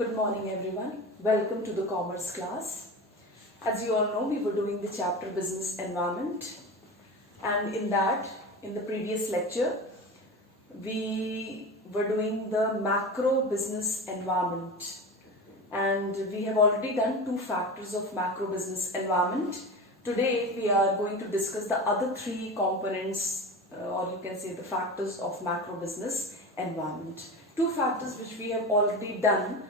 Good morning everyone. Welcome to the commerce class. As you all know, we were doing the chapter business environment, and in the previous lecture, we were doing the macro business environment, and we have already done two factors of macro business environment. Today we are going to discuss the other three components, or you can say the factors of macro business environment. Two factors which we have already done,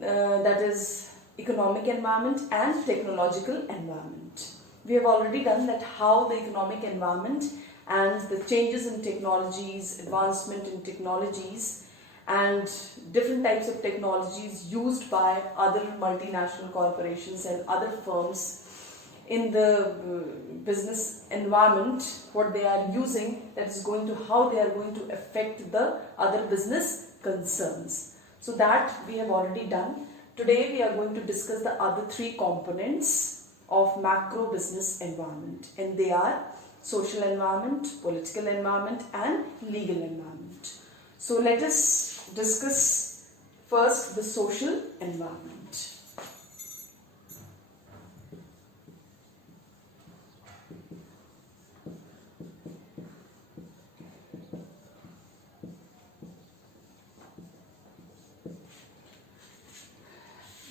that is economic environment and technological environment. We have already done that how the economic environment and the changes in technologies, advancement in technologies and different types of technologies used by other multinational corporations and other firms in the business environment, what they are using, that is going to how they are going to affect the other business concerns. So that we have already done. Today we are going to discuss the other three components of macro business environment, and they are social environment, political environment and legal environment. So let us discuss first the social environment.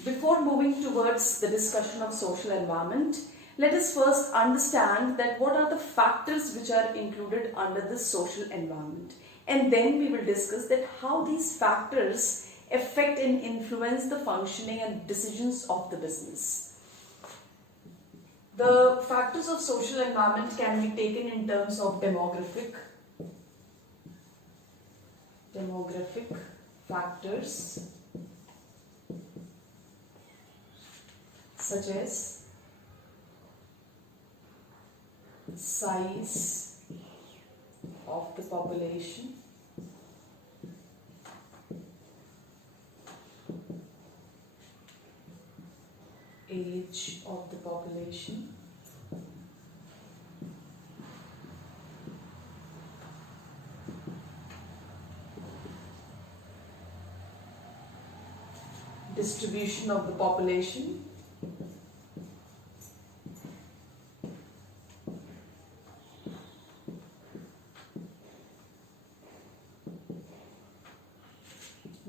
Before moving towards the discussion of social environment, let us first understand that what are the factors which are included under this social environment, and then we will discuss that how these factors affect and influence the functioning and decisions of the business. The factors of social environment can be taken in terms of demographic factors, such as size of the population, age of the population, distribution of the population,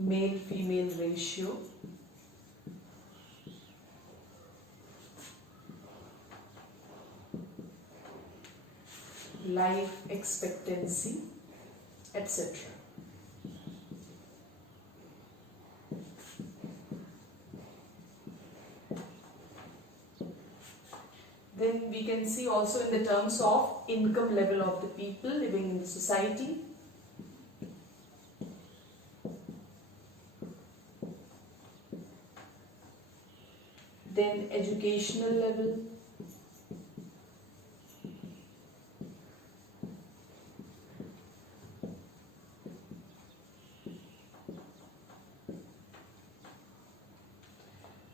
male-female ratio, life expectancy, etc. Then we can see also in the terms of income level of the people living in the society, then educational level,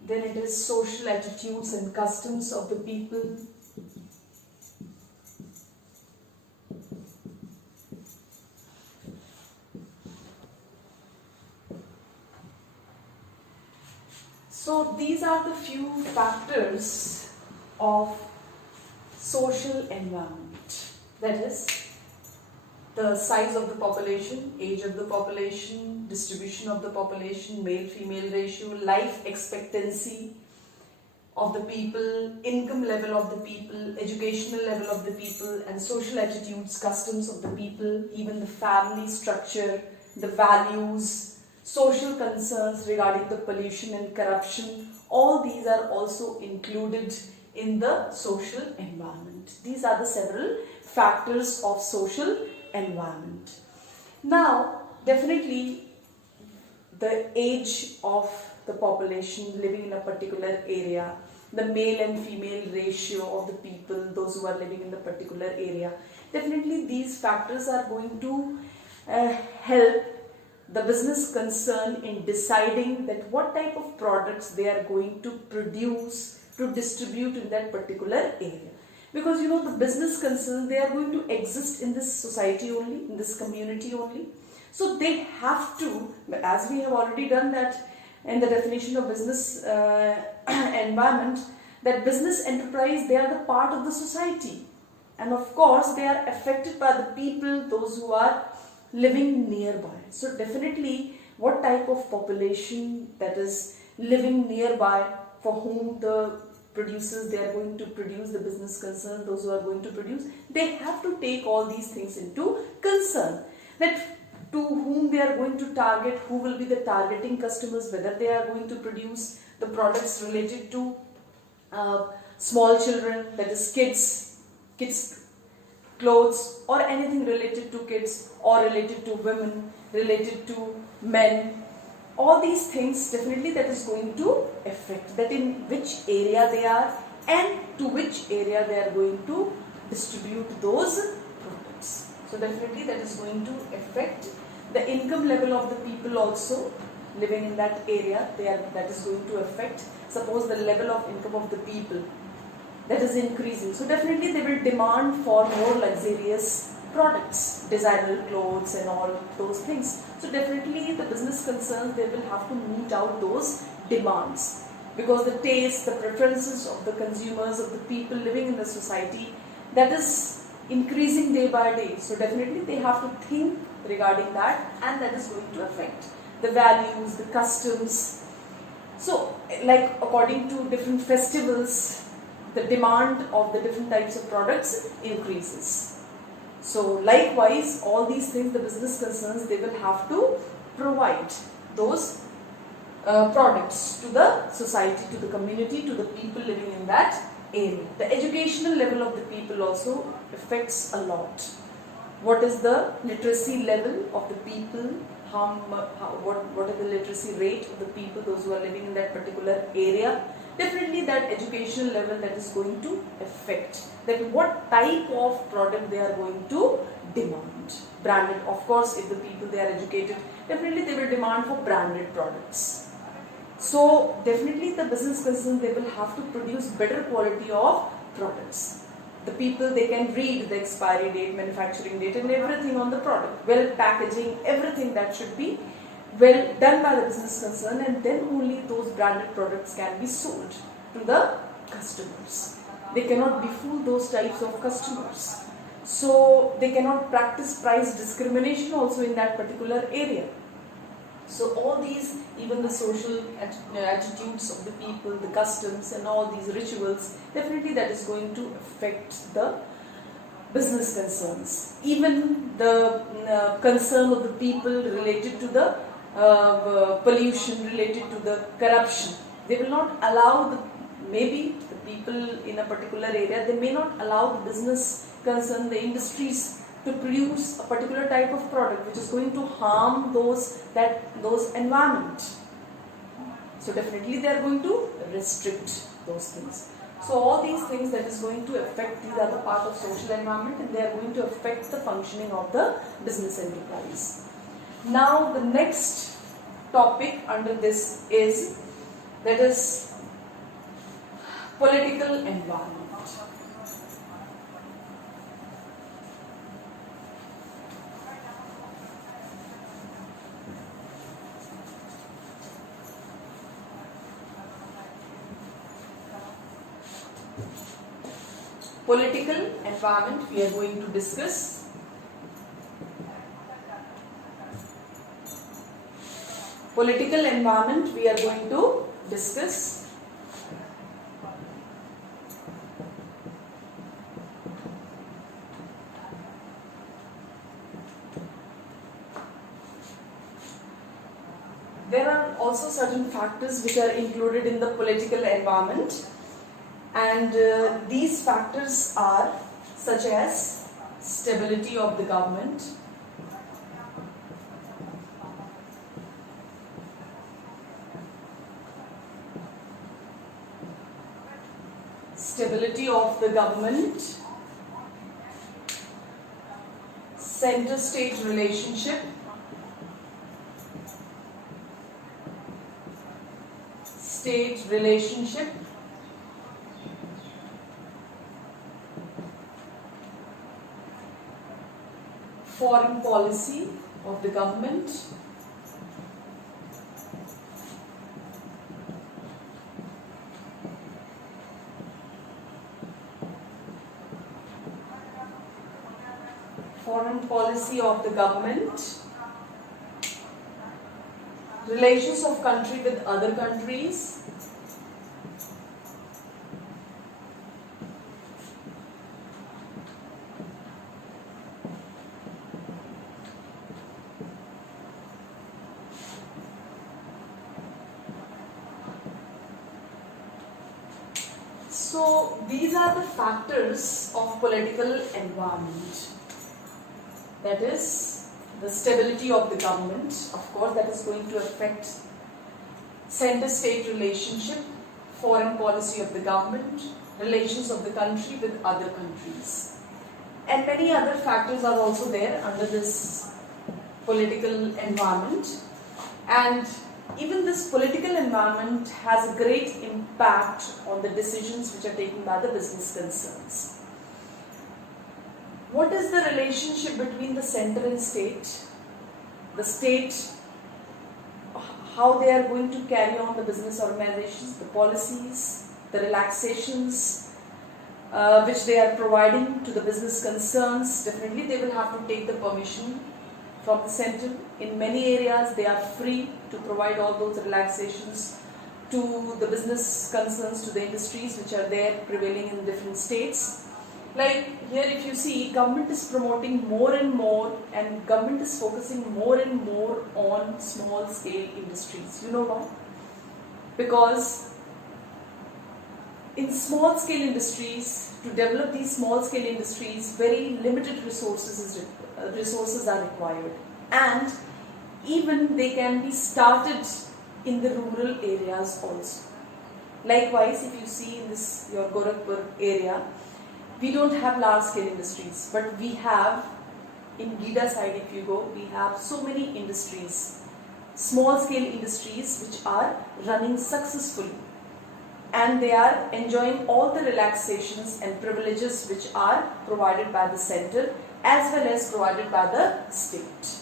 then it is social attitudes and customs of the people, so these are the few factors of social environment, that is the size of the population, age of the population, distribution of the population, male-female ratio, life expectancy of the people, income level of the people, educational level of the people, and social attitudes, customs of the people, even the family structure, the values, social concerns regarding the pollution and corruption. All these are also included in the social environment. These are the several factors of social environment. Now, definitely the age of the population living in a particular area, the male and female ratio of the people, those who are living in the particular area, definitely these factors are going to help the business concern in deciding that what type of products they are going to produce to distribute in that particular area. Because the business concerns, they are going to exist in this society only, in this community only. So they have to, as we have already done that, in the definition of business environment, that business enterprise, they are the part of the society, and of course they are affected by the people, those who are living nearby. So definitely what type of population that is living nearby, for whom the producers, they are going to produce, the business concern, those who are going to produce, they have to take all these things into concern, that to whom they are going to target, who will be the targeting customers, whether they are going to produce the products related to small children, that is kids clothes, or anything related to kids, or related to women, related to men. All these things, definitely that is going to affect that in which area they are and to which area they are going to distribute those products. So definitely that is going to affect the income level of the people also living in that area. That is going to affect, suppose the level of income of the people that is increasing, so definitely they will demand for more luxurious products, designer clothes and all those things. So definitely the business concerns, they will have to meet out those demands, because the taste, the preferences of the consumers, of the people living in the society, that is increasing day by day. So definitely they have to think regarding that, and that is going to affect the values, the customs. So like according to different festivals, the demand of the different types of products increases. So likewise, all these things, the business concerns, they will have to provide those products to the society, to the community, to the people living in that area. The educational level of the people also affects a lot. What is the literacy level of the people? What is the literacy rate of the people, those who are living in that particular area? Definitely that educational level, that is going to affect that what type of product they are going to demand. Branded, of course, if the people, they are educated, definitely they will demand for branded products. So definitely the business concern, they will have to produce better quality of products. The people, they can read the expiry date, manufacturing date and everything on the product. Well, packaging, everything that should be well done by the business concern, and then only those branded products can be sold to the customers. They cannot befool those types of customers. So they cannot practice price discrimination also in that particular area. So all these, even the social attitudes of the people, the customs and all these rituals, definitely that is going to affect the business concerns. Even the concern of the people related to the pollution, related to the corruption. They will not allow maybe the people in a particular area, they may not allow the business concern, the industries to produce a particular type of product which is going to harm those environment. So definitely they are going to restrict those things. So all these things that is going to affect, these are the part of social environment, and they are going to affect the functioning of the business enterprise. Now the next topic under this is, that is political environment. Political environment we are going to discuss. Political environment we are going to discuss. There are also certain factors which are included in the political environment, and these factors are such as stability of the government, center-state relationship, state relationship, foreign policy of the government, foreign policy of the government, relations of country with other countries, so these are the factors of political environment. That is the stability of the government, of course, that is going to affect center-state relationship, foreign policy of the government, relations of the country with other countries. And many other factors are also there under this political environment. And even this political environment has a great impact on the decisions which are taken by the business concerns. What is the relationship between the center and state? The state, how they are going to carry on the business organizations, the policies, the relaxations which they are providing to the business concerns. Definitely they will have to take the permission from the center. In many areas they are free to provide all those relaxations to the business concerns, to the industries which are there prevailing in different states. Like here if you see, government is promoting more and more, and government is focusing more and more on small scale industries. You know why? Because in small scale industries, to develop these small scale industries, very limited resources are required, and even they can be started in the rural areas also. Likewise, if you see in this your Gorakhpur area, we don't have large scale industries, but we have in Gida side, if you go, we have so many industries, small scale industries which are running successfully, and they are enjoying all the relaxations and privileges which are provided by the center as well as provided by the state.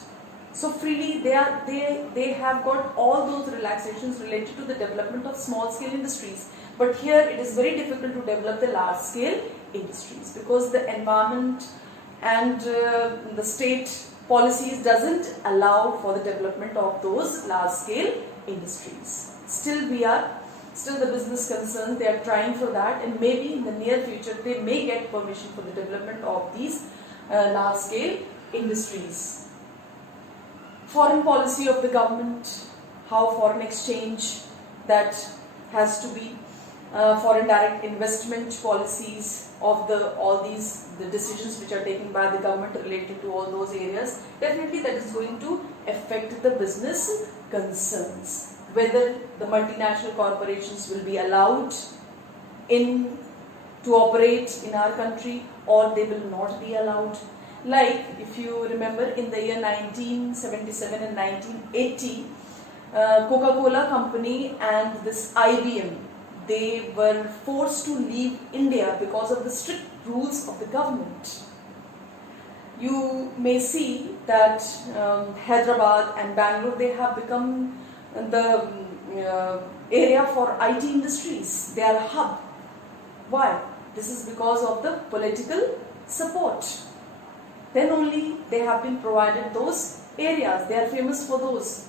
So freely they have got all those relaxations related to the development of small scale industries. But here it is very difficult to develop the large scale industries because the environment and the state policies doesn't allow for the development of those large scale industries. Still the business concerns, they are trying for that, and maybe in the near future they may get permission for the development of these large scale industries. Foreign policy of the government, how foreign exchange that has to be, foreign direct investment policies of the decisions which are taken by the government related to all those areas, definitely that is going to affect the business concerns. Whether the multinational corporations will be allowed to operate in our country or they will not be allowed. Like if you remember in the year 1977 and 1980, Coca-Cola company and this IBM, they were forced to leave India because of the strict rules of the government. You may see that Hyderabad and Bangalore, they have become the area for IT industries. They are a hub. Why? This is because of the political support. Then only they have been provided those areas. They are famous for those.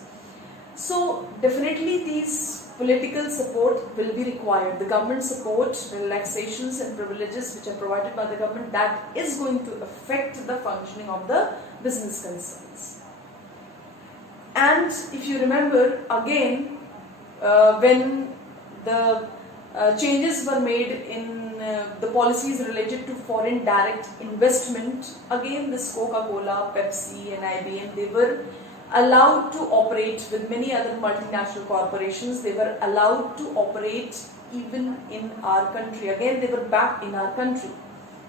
So definitely these political support will be required. The government support, relaxations and privileges which are provided by the government, that is going to affect the functioning of the business concerns. And if you remember again, when the changes were made in the policies related to foreign direct investment, again this Coca-Cola, Pepsi and IBM, they were allowed to operate with many other multinational corporations. They were allowed to operate even in our country. Again, they were back in our country.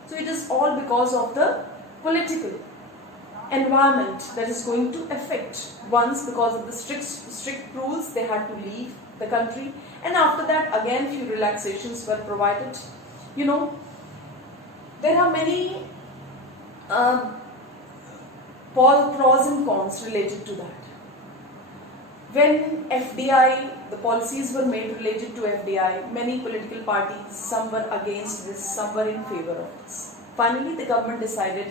So it is all because of the political environment that is going to affect. Once, because of the strict rules, they had to leave the country, and after that again few relaxations were provided. You know, there are many pros and cons related to that. When FDI, the policies were made related to FDI, many political parties, some were against this, some were in favor of this. Finally, the government decided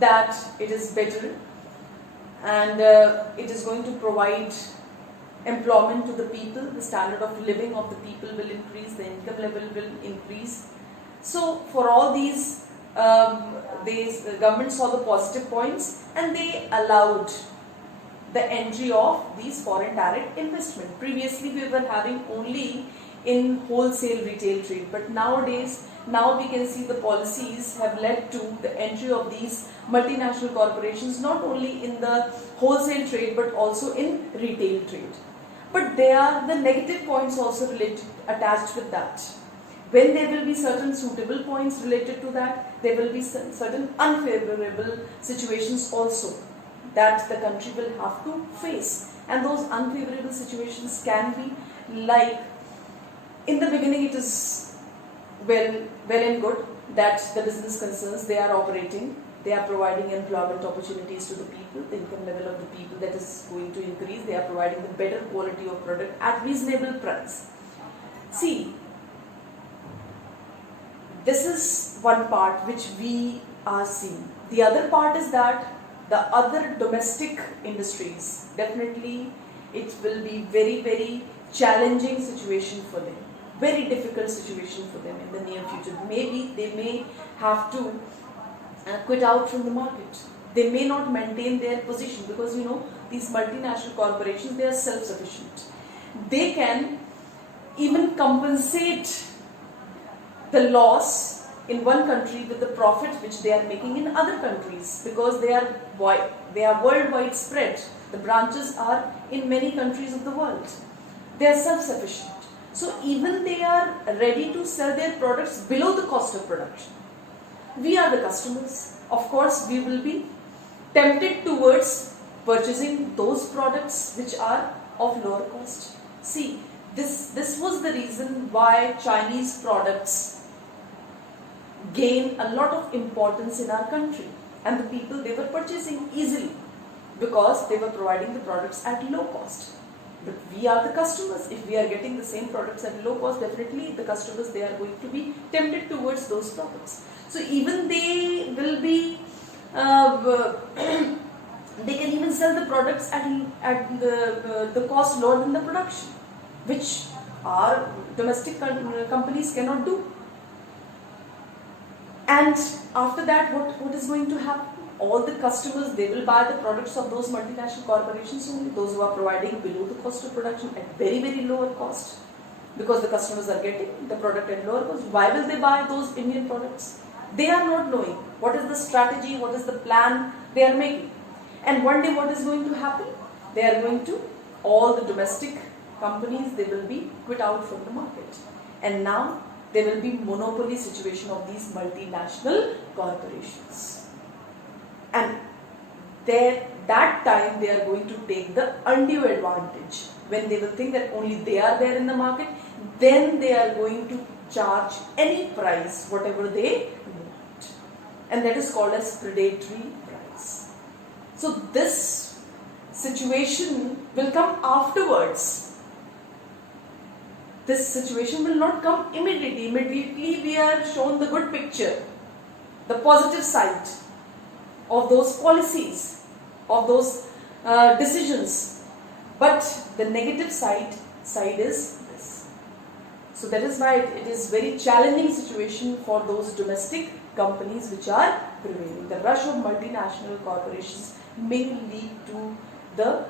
that it is better and it is going to provide employment to the people, the standard of living of the people will increase, the income level will increase. So for all these, the government saw the positive points and they allowed the entry of these foreign direct investment. Previously we were having only in wholesale retail trade, but nowadays now we can see the policies have led to the entry of these multinational corporations not only in the wholesale trade but also in retail trade. But there are the negative points also attached with that. When there will be certain suitable points related to that, there will be certain unfavorable situations also that the country will have to face. And those unfavorable situations can be like, in the beginning it is well and good that the business concerns, they are operating, they are providing employment opportunities to the people, the income level of the people that is going to increase, they are providing the better quality of product at reasonable price. See, this is one part which we are seeing. The other part is that the other domestic industries, definitely it will be very challenging situation for them, very difficult situation for them in the near future. Maybe they may have to quit out from the market. They may not maintain their position because these multinational corporations, they are self-sufficient. They can even compensate the loss in one country with the profit which they are making in other countries, because they are worldwide spread. The branches are in many countries of the world. They are self-sufficient. So even they are ready to sell their products below the cost of production. We are the customers. Of course, we will be tempted towards purchasing those products which are of lower cost. See, this was the reason why Chinese products gain a lot of importance in our country, and the people, they were purchasing easily because they were providing the products at low cost. But we are the customers. If we are getting the same products at low cost, definitely the customers, they are going to be tempted towards those products. So even they will be, they can even sell the products at the cost lower than the production, which our domestic companies cannot do. And after that, what is going to happen? All the customers, they will buy the products of those multinational corporations only, those who are providing below the cost of production at very lower cost, because the customers are getting the product at lower cost. Why will they buy those Indian products? They are not knowing what is the strategy, what is the plan they are making. And one day what is going to happen? They are going to, all the domestic companies, they will be quit out from the market. And now there will be monopoly situation of these multinational corporations. And that time they are going to take the undue advantage. When they will think that only they are there in the market, then they are going to charge any price, whatever they want. And that is called as predatory price. So this situation will come afterwards. This situation will not come immediately. Immediately we are shown the good picture, the positive side of those policies, of those decisions. But the negative side is this. So that is why it is very challenging situation for those domestic companies which are prevailing. The rush of multinational corporations may lead to the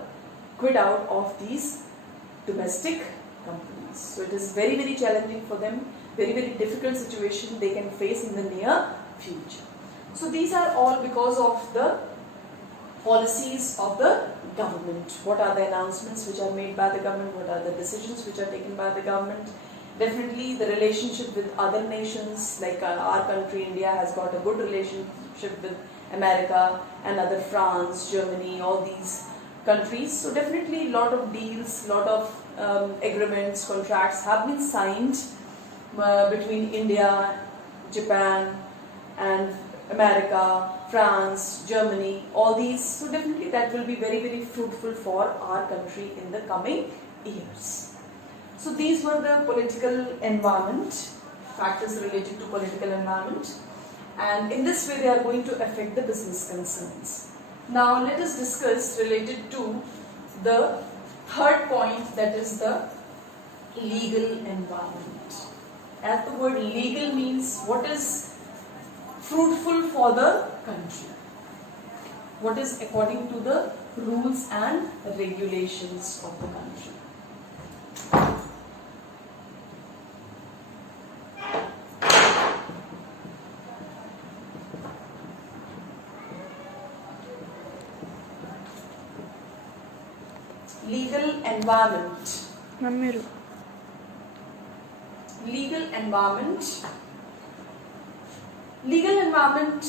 quit out of these domestic companies. So it is very challenging for them, very difficult situation they can face in the near future. So these are all because of the policies of the government. What are the announcements which are made by the government? What are the decisions which are taken by the government? Definitely the relationship with other nations, like our country, India, has got a good relationship with America and other, France, Germany, all these countries. So definitely a lot of deals, lot of agreements, contracts have been signed between India, Japan and America, France, Germany, all these. So definitely that will be very fruitful for our country in the coming years. So these were the political environment, factors related to political environment. and in this way they are going to affect the business concerns. Now let us discuss related to the third point, that is the legal environment. As the word legal means what is fruitful for the country, what is according to the rules and regulations of the country. Legal environment. Legal environment. Legal environment,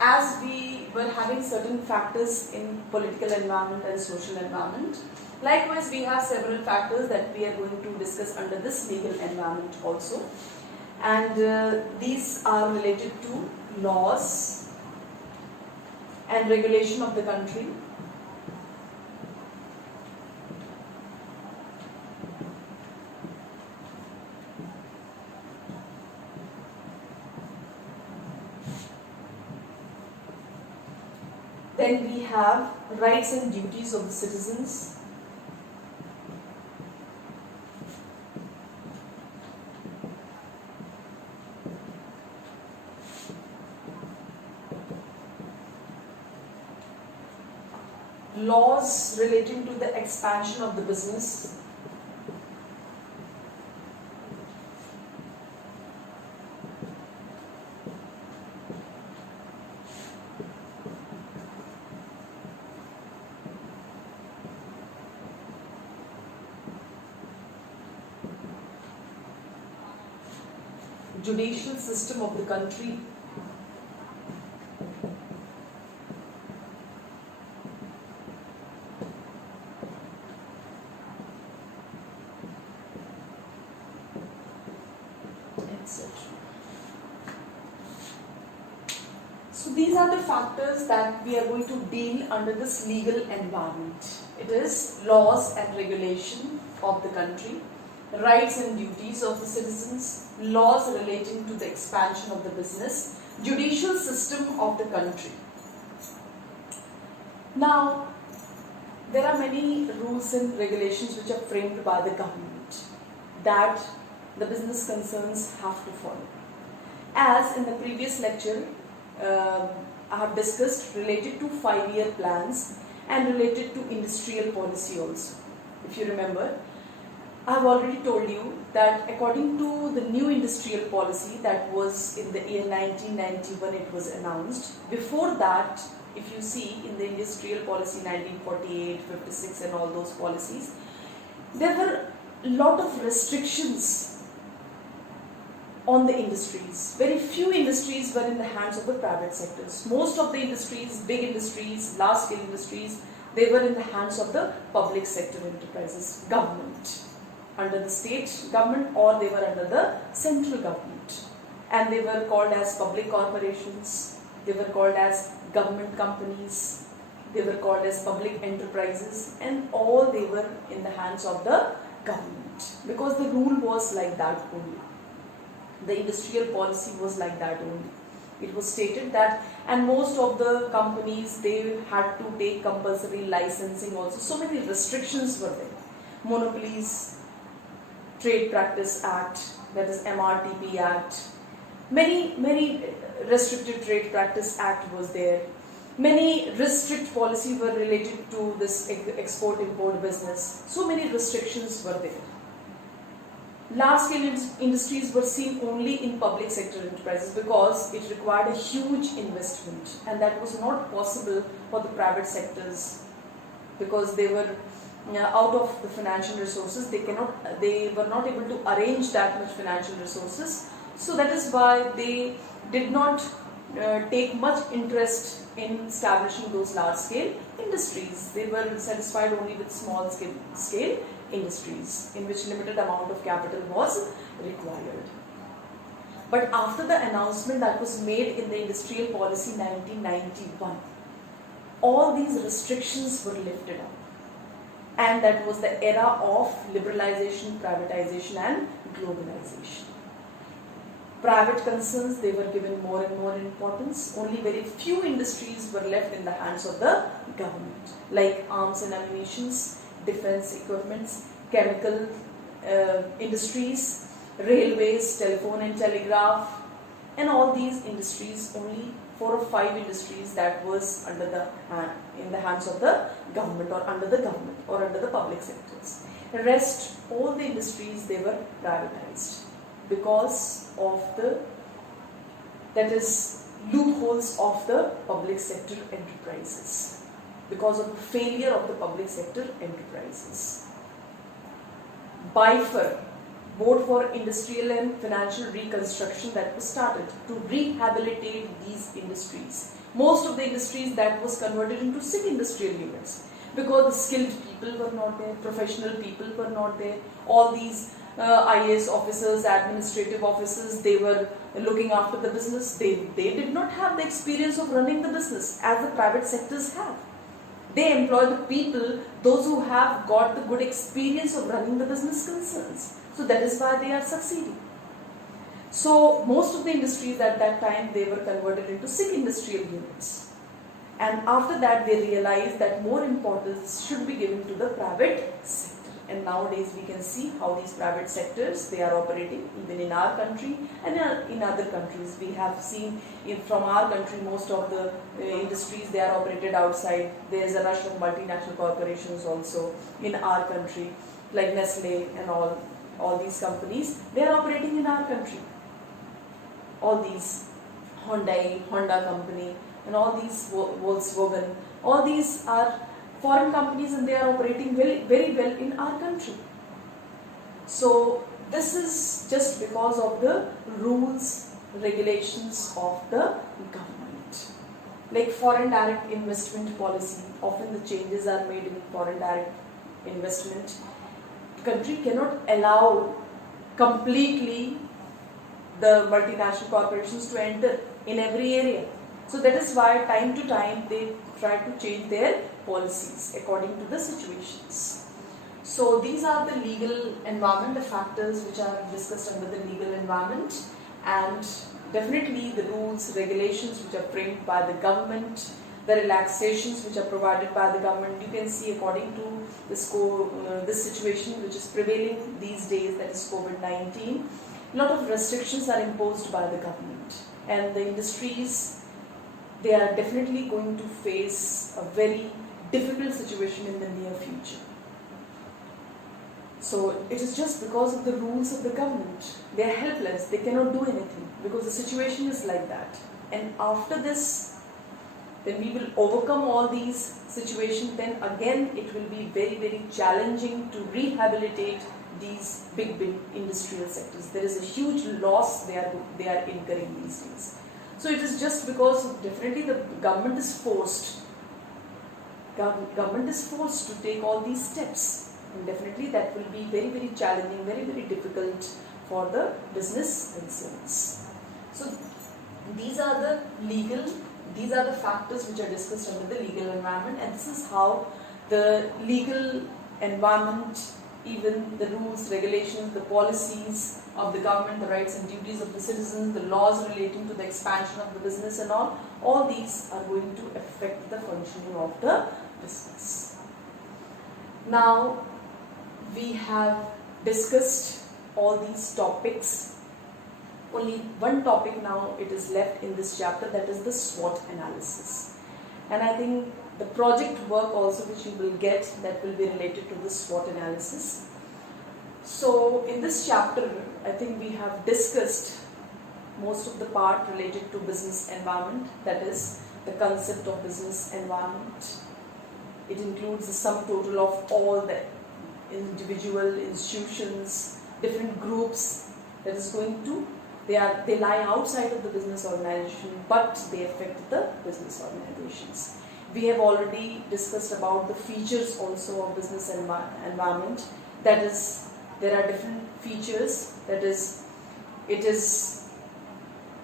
as we were having certain factors in political environment and social environment, likewise we have several factors that we are going to discuss under this legal environment also, and these are related to laws and regulation of the country, then we have rights and duties of the citizens, laws relating to the expansion of the business, judicial system of the country, etc. So these are the factors that we are going to deal under this legal environment. It is laws and regulation of the country, rights and duties of the citizens, laws relating to the expansion of the business, judicial system of the country. Now, there are many rules and regulations which are framed by the government that the business concerns have to follow. As in the previous lecture, I have discussed related to 5-year plans and related to industrial policy also. If you remember, I have already told you that according to the new industrial policy that was in the year 1991 it was announced. Before that, if you see in the industrial policy 1948, 56 and all those policies, there were a lot of restrictions on the industries. Very few industries were in the hands of the private sectors. Most of the industries, big industries, large scale industries, they were in the hands of the public sector enterprises, government, under the state government, or they were under the central government, and they were called as public corporations, they were called as government companies, they were called as public enterprises, and all they were in the hands of the government, because the rule was like that only. The industrial policy was like that only. It was stated that, and most of the companies, they had to take compulsory licensing also. So many restrictions were there. Monopolies, Trade Practice Act, that is MRTP Act, many restricted trade practice act was there. Many restrict policies were related to this export-import business. So many restrictions were there. Large-scale industries were seen only in public sector enterprises because it required a huge investment, and that was not possible for the private sectors because they were out of the financial resources. They were not able to arrange that much financial resources. So that is why they did not take much interest in establishing those large-scale industries. They were satisfied only with small-scale industries in which limited amount of capital was required. But after the announcement that was made in the Industrial Policy 1991, all these restrictions were lifted up. And that was the era of liberalization, privatization and globalization. private concerns, they were given more and more importance. Only very few industries were left in the hands of the government, like arms and ammunitions, defense equipments, chemical industries, railways, telephone and telegraph, and all these industries. Only 4 or 5 industries that was under the in the hands of the government, or under the government, or under the public sectors. The rest, all the industries, they were privatized because of the, that is, loopholes of the public sector enterprises, because of the failure of the public sector enterprises. BIFR, Board for Industrial and Financial Reconstruction, that was started to rehabilitate these industries. Most of the industries that was converted into sick industrial units, because the skilled people were not there, professional people were not there. All these IAS officers, administrative officers, they were looking after the business. They did not have the experience of running the business as the private sectors have. They employ the people, those who have got the good experience of running the business concerns. So that is why they are succeeding. So most of the industries at that time, they were converted into sick industrial units. And after that, they realized that more importance should be given to the private sector. And nowadays we can see how these private sectors, they are operating even in our country and in other countries. We have seen from our country, most of the industries, they are operated outside. There is a rush of multinational corporations also in our country, like Nestle and all these companies, they are operating in our country. All these Honda company, and all these Volkswagen, all these are foreign companies, and they are operating very, very well in our country. So this is just because of the rules, regulations of the government. Like foreign direct investment policy, often the changes are made in foreign direct investment. The country cannot allow completely the multinational corporations to enter in every area. So that is why time to time they try to change their policies according to the situations. So these are the legal environment, the factors which are discussed under the legal environment, and definitely the rules, regulations which are framed by the government, the relaxations which are provided by the government. You can see according to this situation which is prevailing these days, that is COVID-19, a lot of restrictions are imposed by the government, and the industries, they are definitely going to face a very difficult situation in the near future. So it is just because of the rules of the government. They are helpless, they cannot do anything because the situation is like that. And after this, then we will overcome all these situations, then again it will be very, very challenging to rehabilitate these big industrial sectors. There is a huge loss they are incurring these days. So it is just because definitely the government is forced. Government is forced to take all these steps, and definitely that will be very, very challenging, very, very difficult for the business concerns. So these are the factors which are discussed under the legal environment, and this is how the legal environment, even the rules, regulations, the policies of the government, the rights and duties of the citizens, the laws relating to the expansion of the business and all these are going to affect the functioning of the business. Now, we have discussed all these topics. Only one topic now it is left in this chapter, that is the SWOT analysis. And I think the project work also which you will get, that will be related to the SWOT analysis. So in this chapter, I think we have discussed most of the part related to business environment, that is the concept of business environment. It includes the sum total of all the individual institutions, different groups that is going to, they lie outside of the business organization, but they affect the business organizations. We have already discussed about the features also of business environment. That is, there are different features. That is, it is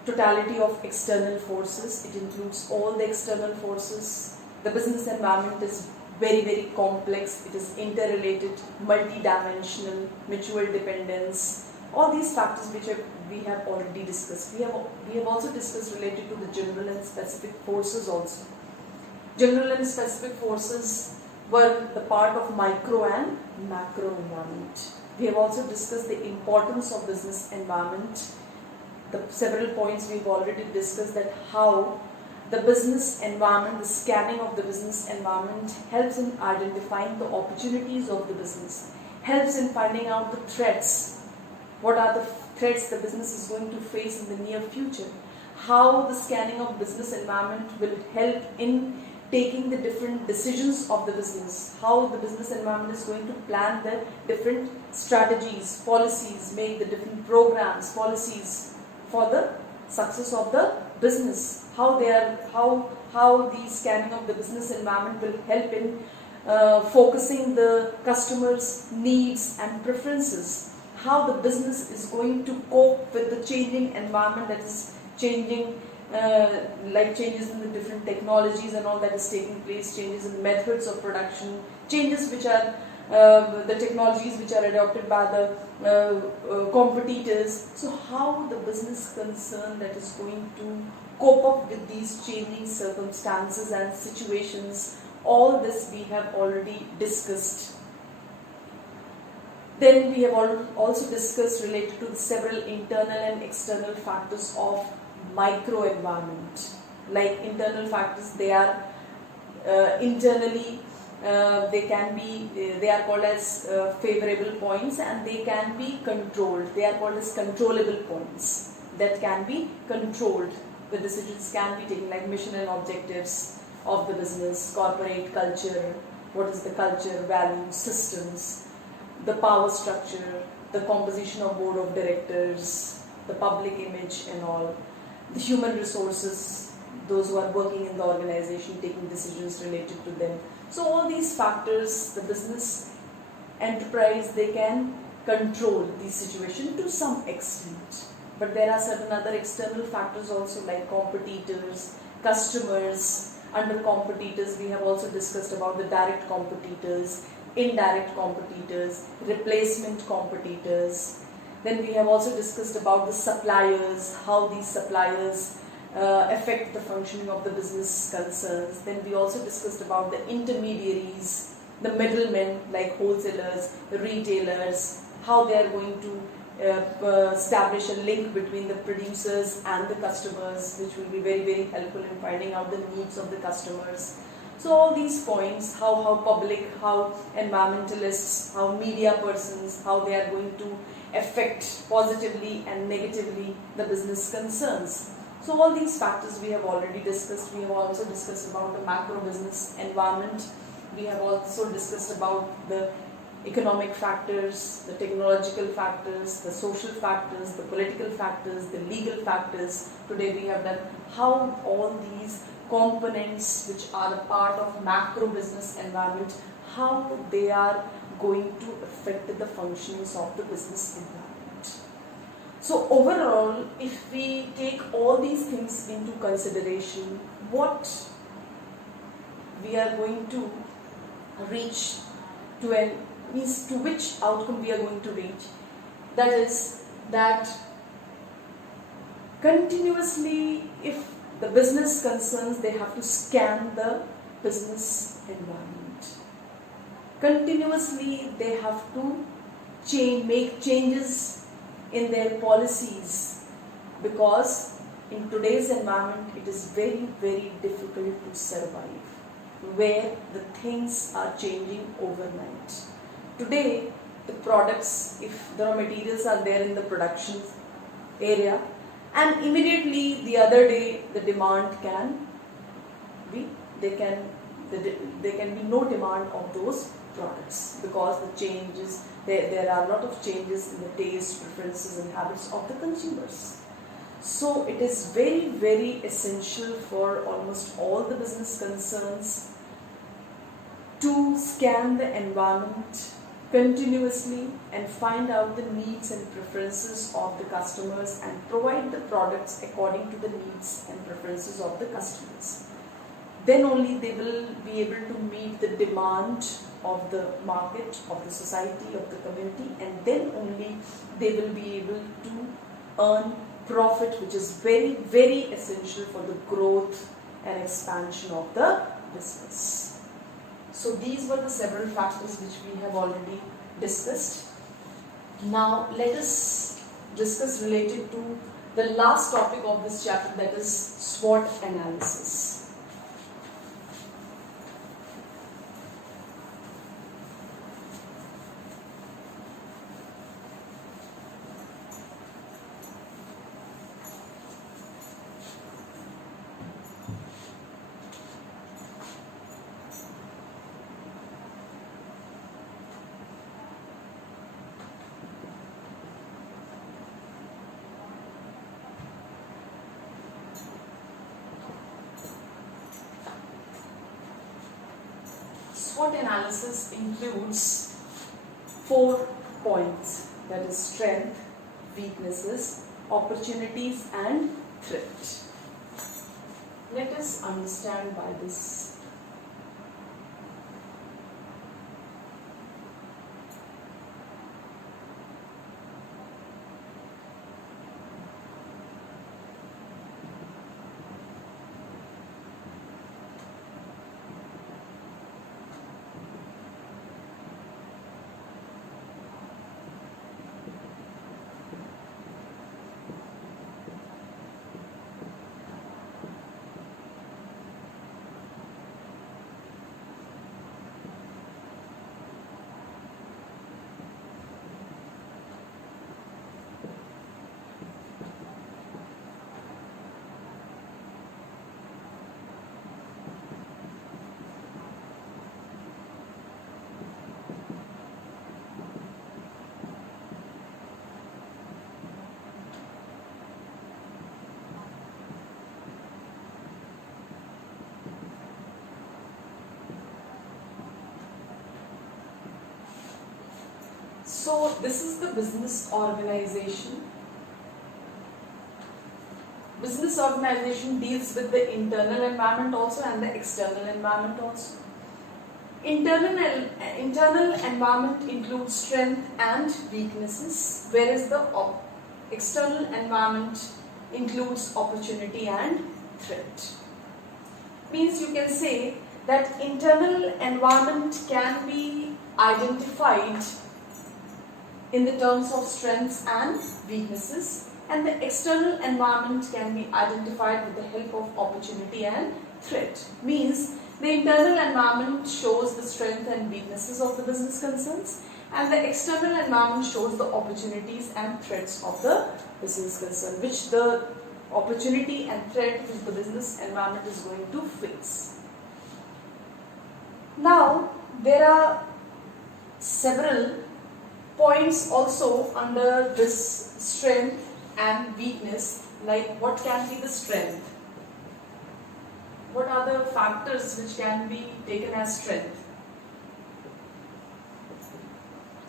totality of external forces. It includes all the external forces. The business environment is very, very complex. It is interrelated, multi-dimensional, mutual dependence, All these factors which we have already discussed. We have also discussed related to the general and specific forces also. General and specific forces were the part of micro and macro environment. We have also discussed the importance of business environment. The several points we've already discussed, that how the business environment, the scanning of the business environment helps in identifying the opportunities of the business, helps in finding out the threats. What are the threats the business is going to face in the near future? How the scanning of business environment will help in taking the different decisions of the business, how the business environment is going to plan the different strategies, policies, make the different programs, policies for the success of the business, how the scanning of the business environment will help in focusing the customers' needs and preferences, how the business is going to cope with the changing environment that is changing, like changes in the different technologies and all that is taking place, changes in methods of production, changes which are the technologies which are adopted by the competitors. So how the business concern that is going to cope up with these changing circumstances and situations, all this we have already discussed. Then we have also discussed related to the several internal and external factors of microenvironment. Like internal factors, they are internally, they are called as favorable points, and they can be controlled. They are called as controllable points that can be controlled. The decisions can be taken, like mission and objectives of the business, corporate culture, what is the culture, values, systems, the power structure, the composition of board of directors, the public image and all, the human resources, those who are working in the organization, taking decisions related to them. So all these factors, the business enterprise, they can control the situation to some extent. But there are certain other external factors also, like competitors, customers. Under competitors, we have also discussed about the direct competitors, indirect competitors, replacement competitors. Then we have also discussed about the suppliers, how these suppliers affect the functioning of the business concerns. Then we also discussed about the intermediaries, the middlemen like wholesalers, retailers, how they are going to establish a link between the producers and the customers, which will be very, very helpful in finding out the needs of the customers. So all these points, how public, how environmentalists, how media persons, how they are going to affect positively and negatively the business concerns. So all these factors we have already discussed. We have also discussed about the macro business environment. We have also discussed about the economic factors, the technological factors, the social factors, the political factors, the legal factors. Today we have done how all these components which are a part of macro business environment, how they are going to affect the functionings of the business environment. So overall, if we take all these things into consideration, what we are going to reach to to which outcome we are going to reach, that is that continuously, if the business concerns, they have to scan the business environment. Continuously, they have to make changes in their policies, because in today's environment, it is very, very difficult to survive, where the things are changing overnight. Today, the products, if the raw materials are there in the production area, and immediately the other day the demand can be, there can be no demand of those products, because the changes, there are a lot of changes in the taste, preferences and habits of the consumers. So it is very, very essential for almost all the business concerns to scan the environment continuously and find out the needs and preferences of the customers and provide the products according to the needs and preferences of the customers. then only they will be able to meet the demand of the market, of the society, of the community, and then only they will be able to earn profit, which is very, very essential for the growth and expansion of the business. So these were the several factors which we have already discussed. Now let us discuss related to the last topic of this chapter, that is SWOT analysis. SWOT analysis includes 4 points, that is strength, weaknesses, opportunities and threat. Let us understand by this. So this is the business organization. Business organization deals with the internal environment also and the external environment also. Internal environment includes strength and weaknesses, whereas the external environment includes opportunity and threat. Means you can say that internal environment can be identified in the terms of strengths and weaknesses, and the external environment can be identified with the help of opportunity and threat. Means the internal environment shows the strength and weaknesses of the business concerns, and the external environment shows the opportunities and threats of the business concern, which the opportunity and threat which the business environment is going to face. Now there are several points also under this strength and weakness, like what can be the strength? What are the factors which can be taken as strength?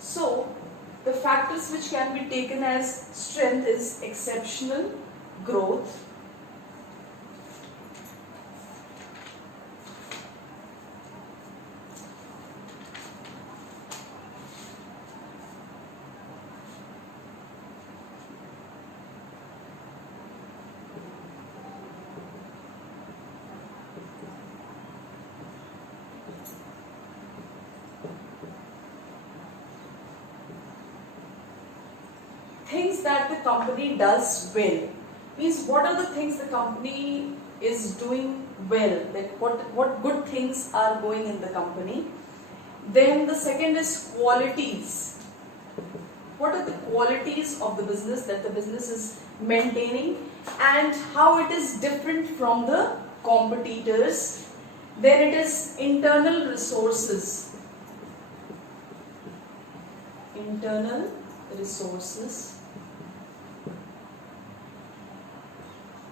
So the factors which can be taken as strength is exceptional growth, things that the company does well. Means what are the things the company is doing well, like what good things are going in the company. Then the second is qualities. What are the qualities of the business that the business is maintaining and how it is different from the competitors. Then it is internal resources. Internal resources.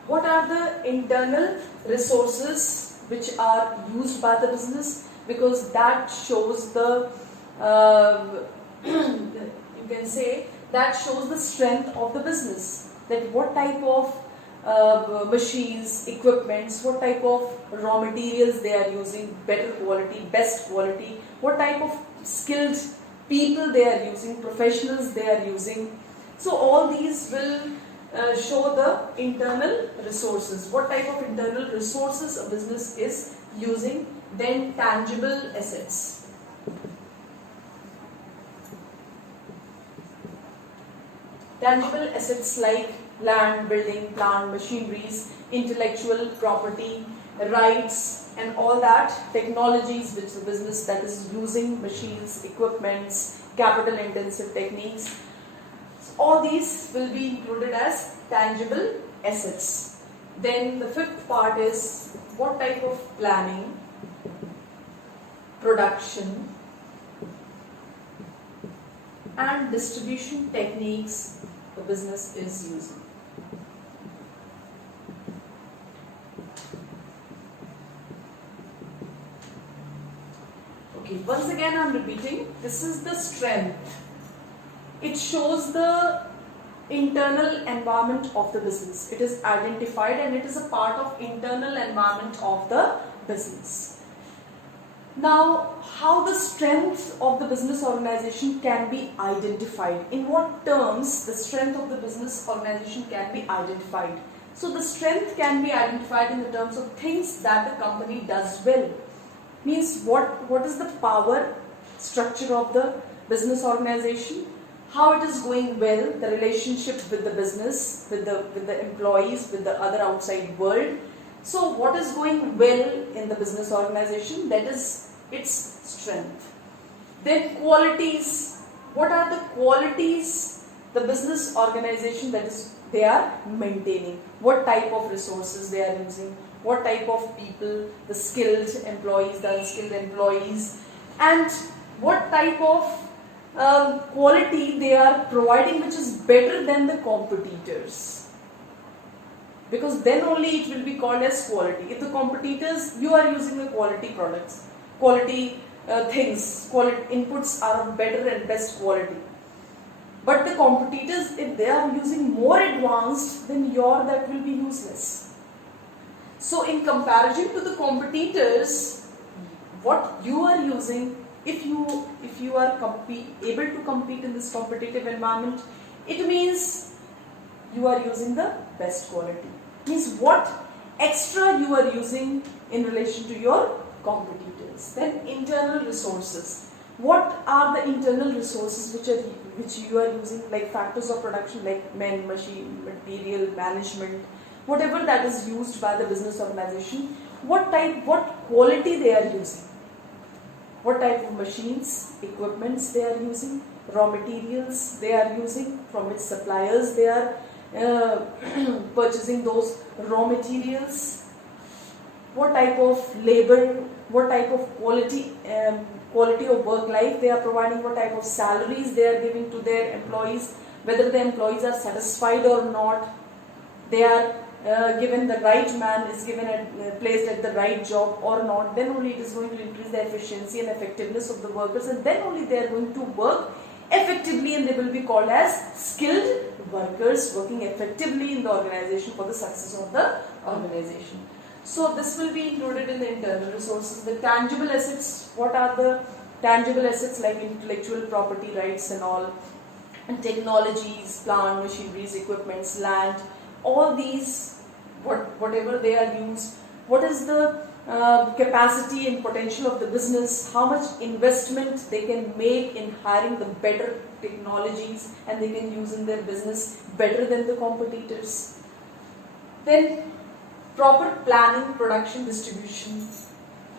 What are the internal resources which are used by the business? Because that shows the, you can say, that shows the strength of the business. That what type of machines, equipments, what type of raw materials they are using, better quality, best quality, what type of skilled people they are using, professionals they are using. So all these will show the internal resources, what type of internal resources a business is using. Then tangible assets. Tangible assets like land, building, plant, machineries, intellectual property, rights, and all that, technologies which the business that is using, machines, equipments, capital intensive techniques. So all these will be included as tangible assets. Then the fifth part is what type of planning, production, and distribution techniques the business is using. Okay, once again I am repeating, this is the strength. It shows the internal environment of the business. It is identified and it is a part of internal environment of the business. Now, how the strength of the business organization can be identified? In what terms the strength of the business organization can be identified? So the strength can be identified in the terms of things that the company does well. Means what is the power structure of the business organization, how it is going well, the relationship with the business, with the employees, with the other outside world. So what is going well in the business organization, that is its strength. Then qualities, what are the qualities the business organization that is they are maintaining, what type of resources they are using, what type of people, the skilled employees, the unskilled employees, and what type of quality they are providing which is better than the competitors. Because then only it will be called as quality. If the competitors, you are using the quality products, quality things, quality inputs are of better and best quality. But the competitors, if they are using more advanced, then that will be useless. So in comparison to the competitors, what you are using, if you are able to compete in this competitive environment, it means you are using the best quality. Means what extra you are using in relation to your competitors. Then internal resources. What are the internal resources which you are using, like factors of production like men, machine, material, management, whatever that is used by the business organization, what quality they are using, what type of machines, equipments they are using, raw materials they are using, from which suppliers they are purchasing those raw materials, what type of labor, what type of quality of work life they are providing, what type of salaries they are giving to their employees, whether the employees are satisfied or not, they are given the right man is placed at the right job or not, then only it is going to increase the efficiency and effectiveness of the workers, and then only they are going to work effectively and they will be called as skilled workers working effectively in the organization for the success of the organization. So this will be included in the internal resources. The tangible assets, what are the tangible assets like intellectual property rights and all, and technologies, plant, machineries, equipments, land, all these, whatever they are used, what is the capacity and potential of the business, how much investment they can make in hiring the better technologies and they can use in their business better than the competitors. Then proper planning, production, distribution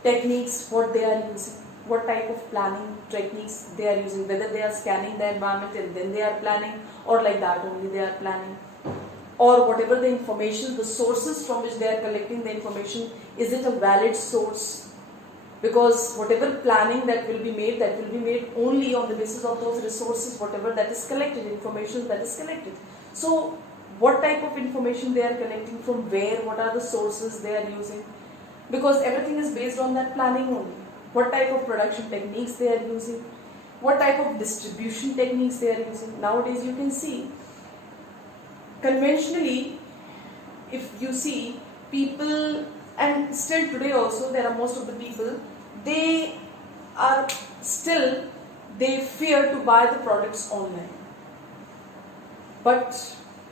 techniques, what they are using, what type of planning techniques they are using, whether they are scanning the environment and then they are planning, or like that only they are planning, or whatever the information, the sources from which they are collecting the information, is it a valid source? Because whatever planning that will be made only on the basis of those resources, whatever that is collected, information that is collected. So what type of information they are collecting, from where, what are the sources they are using, because everything is based on that planning only. What type of production techniques they are using, what type of distribution techniques they are using. Nowadays you can see, conventionally if you see people, and still today also there are most of the people, they are still, they fear to buy the products online. But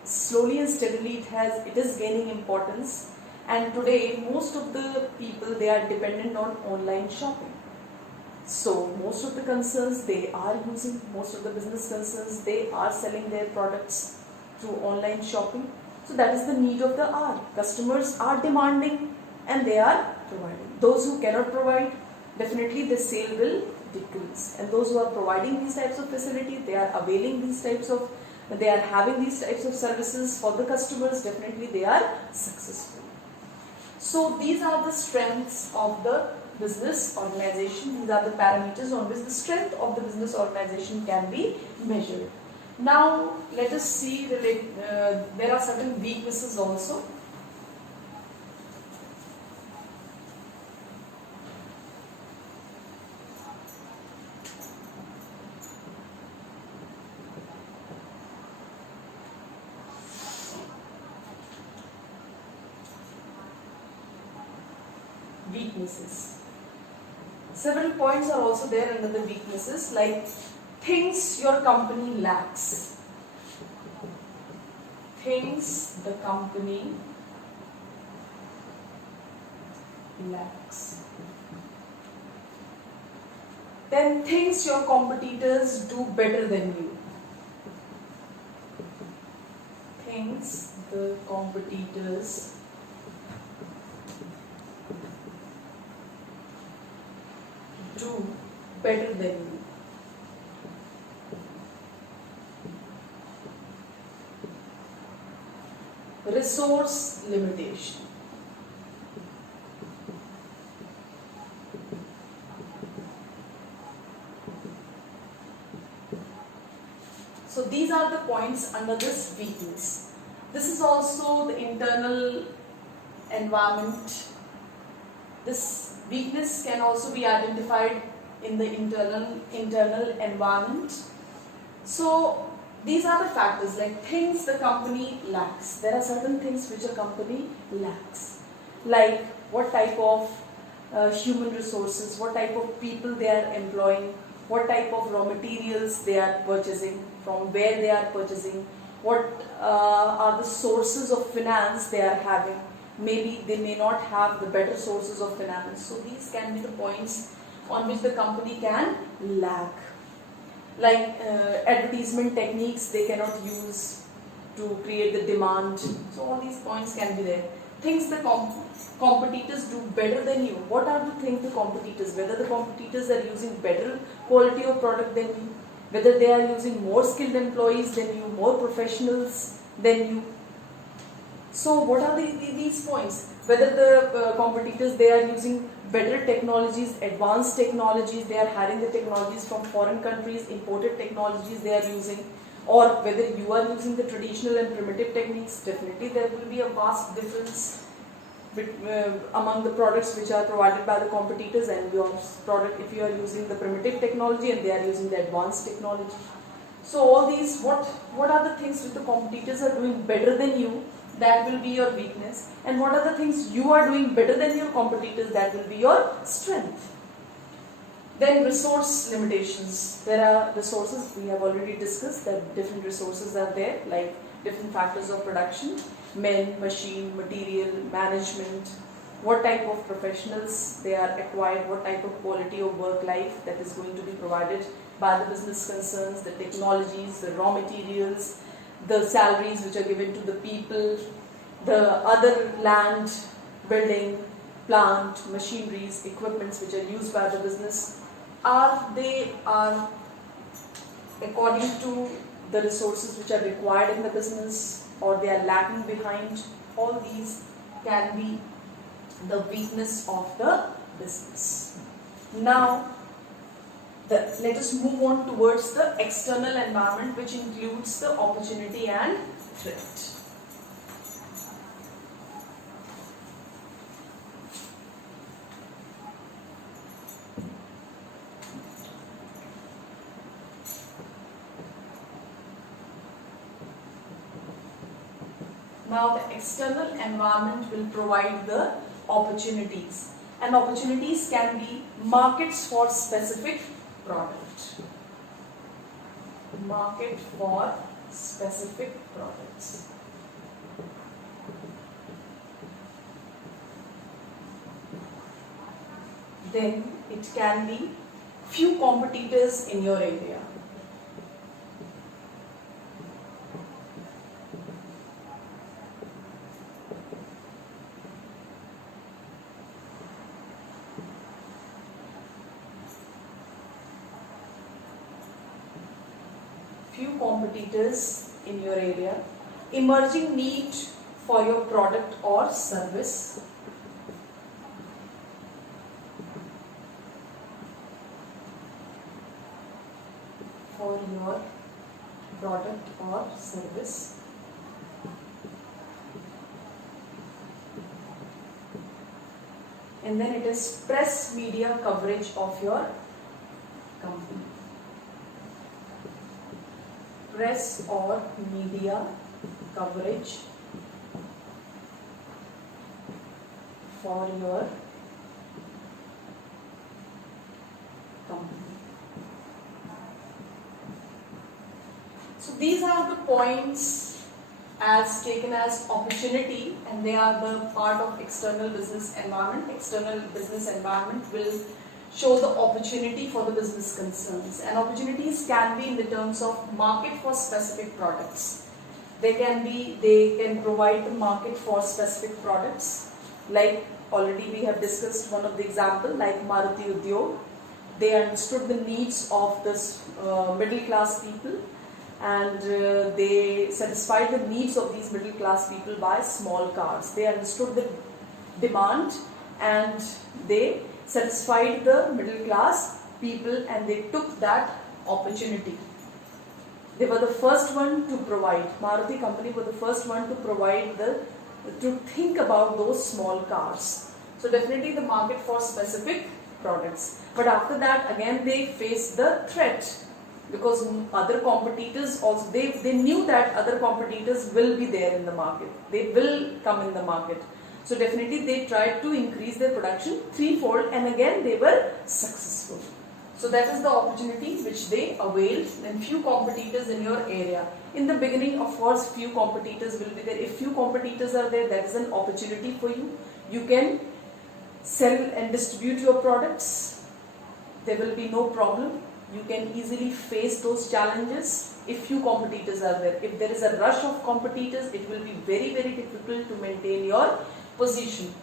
slowly and steadily it is gaining importance, and today most of the people, they are dependent on online shopping. So most of the concerns they are using, most of the business concerns, they are selling their products through online shopping. So that is the need of the hour. Customers are demanding and they are providing. Those who cannot provide, definitely the sale will decrease. And those who are providing these types of facility, they are availing these types of, they are having these types of services for the customers, definitely they are successful. So these are the strengths of the business organization. These are the parameters on which the strength of the business organization can be measured. Now let us see, there are certain weaknesses also. Weaknesses. Several points are also there under the weaknesses, like things your company lacks. Things the company lacks. Then things your competitors do better than you. Things the competitors do better than you. Resource limitation. So these are the points under this weakness. This is also the internal environment. This weakness can also be identified in the internal environment. So these are the factors, like things the company lacks. There are certain things which a company lacks, like what type of human resources, what type of people they are employing, what type of raw materials they are purchasing, from where they are purchasing, what are the sources of finance they are having. Maybe they may not have the better sources of finance. So these can be the points on which the company can lack. Like advertisement techniques they cannot use to create the demand. So all these points can be there. Things the competitors do better than you. What are the things the competitors? Whether the competitors are using better quality of product than you, whether they are using more skilled employees than you, more professionals than you. So what are these points? Whether the competitors, they are using better technologies, advanced technologies, they are having the technologies from foreign countries, imported technologies they are using, or whether you are using the traditional and primitive techniques. Definitely there will be a vast difference among the products which are provided by the competitors and your product, if you are using the primitive technology and they are using the advanced technology. So all these, what are the things which the competitors are doing better than you? That will be your weakness. And what are the things you are doing better than your competitors? That will be your strength. Then resource limitations. There are resources, we have already discussed that different resources are there, like different factors of production, men, machine, material, management, what type of professionals they are acquired, what type of quality of work life that is going to be provided by the business concerns, the technologies, the raw materials, the salaries which are given to the people, the other land, building, plant, machineries, equipments which are used by the business, are according to the resources which are required in the business, or they are lacking behind. All these can be the weakness of the business. Now let us move on towards the external environment, which includes the opportunity and threat. Now the external environment will provide the opportunities, and opportunities can be markets for specific product. Market for specific products. Then it can be few competitors in your area. Few competitors in your area. Emerging need for your product or service. For your product or service. And then it is press media coverage of your company. Press or media coverage for your company. So these are the points as taken as opportunity, and they are the part of external business environment. External business environment will show the opportunity for the business concerns, and opportunities can be in the terms of market for specific products. They can provide the market for specific products, like already we have discussed one of the example, like Maruti Udyog. They understood the needs of this middle class people, and they satisfied the needs of these middle class people by small cars. They understood the demand and they satisfied the middle class people, and they took that opportunity. They were the first one to provide, Maruti company were the first one to provide to think about those small cars. So definitely the market for specific products. But after that again they faced the threat, because other competitors also, they knew that other competitors will be there in the market. They will come in the market. So definitely they tried to increase their production threefold, and again they were successful. So that is the opportunity which they availed. And few competitors in your area. In the beginning, of course, few competitors will be there. If few competitors are there, that is an opportunity for you. You can sell and distribute your products. There will be no problem. You can easily face those challenges if few competitors are there. If there is a rush of competitors, it will be very, very difficult to maintain your position.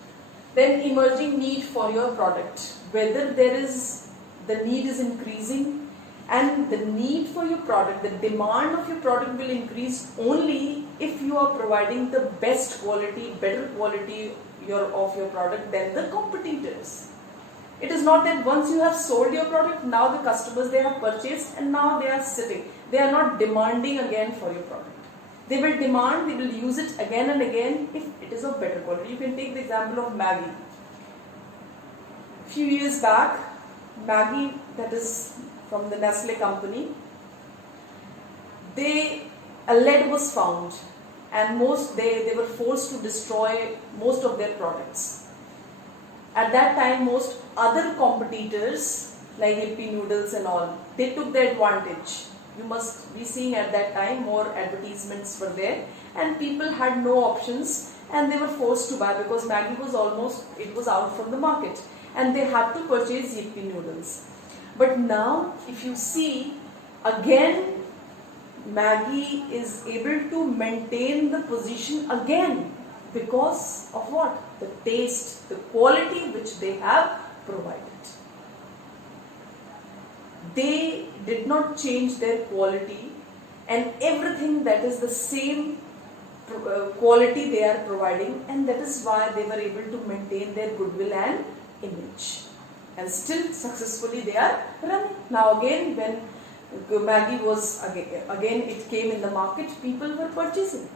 Then emerging need for your product. Whether the need is increasing, and the need for your product, the demand of your product will increase only if you are providing the best quality, better quality of your product than the competitors. It is not that once you have sold your product, now the customers, they have purchased and now they are sitting. They are not demanding again for your product. They will demand, they will use it again and again if it is of better quality. You can take the example of Maggi. Few years back, Maggi, that is from the Nestle company, a lead was found, and they were forced to destroy most of their products. At that time, most other competitors like Yippee Noodles and all, they took the advantage. You must be seeing at that time more advertisements were there, and people had no options and they were forced to buy, because Maggi was out from the market, and they had to purchase Yippee Noodles. But now if you see, again Maggi is able to maintain the position again, because of what? The taste, the quality which they have provided. They did not change their quality, and everything that is the same quality they are providing, and that is why they were able to maintain their goodwill and image, and still successfully they are running. Now again, when Maggi was again it came in the market, people were purchasing.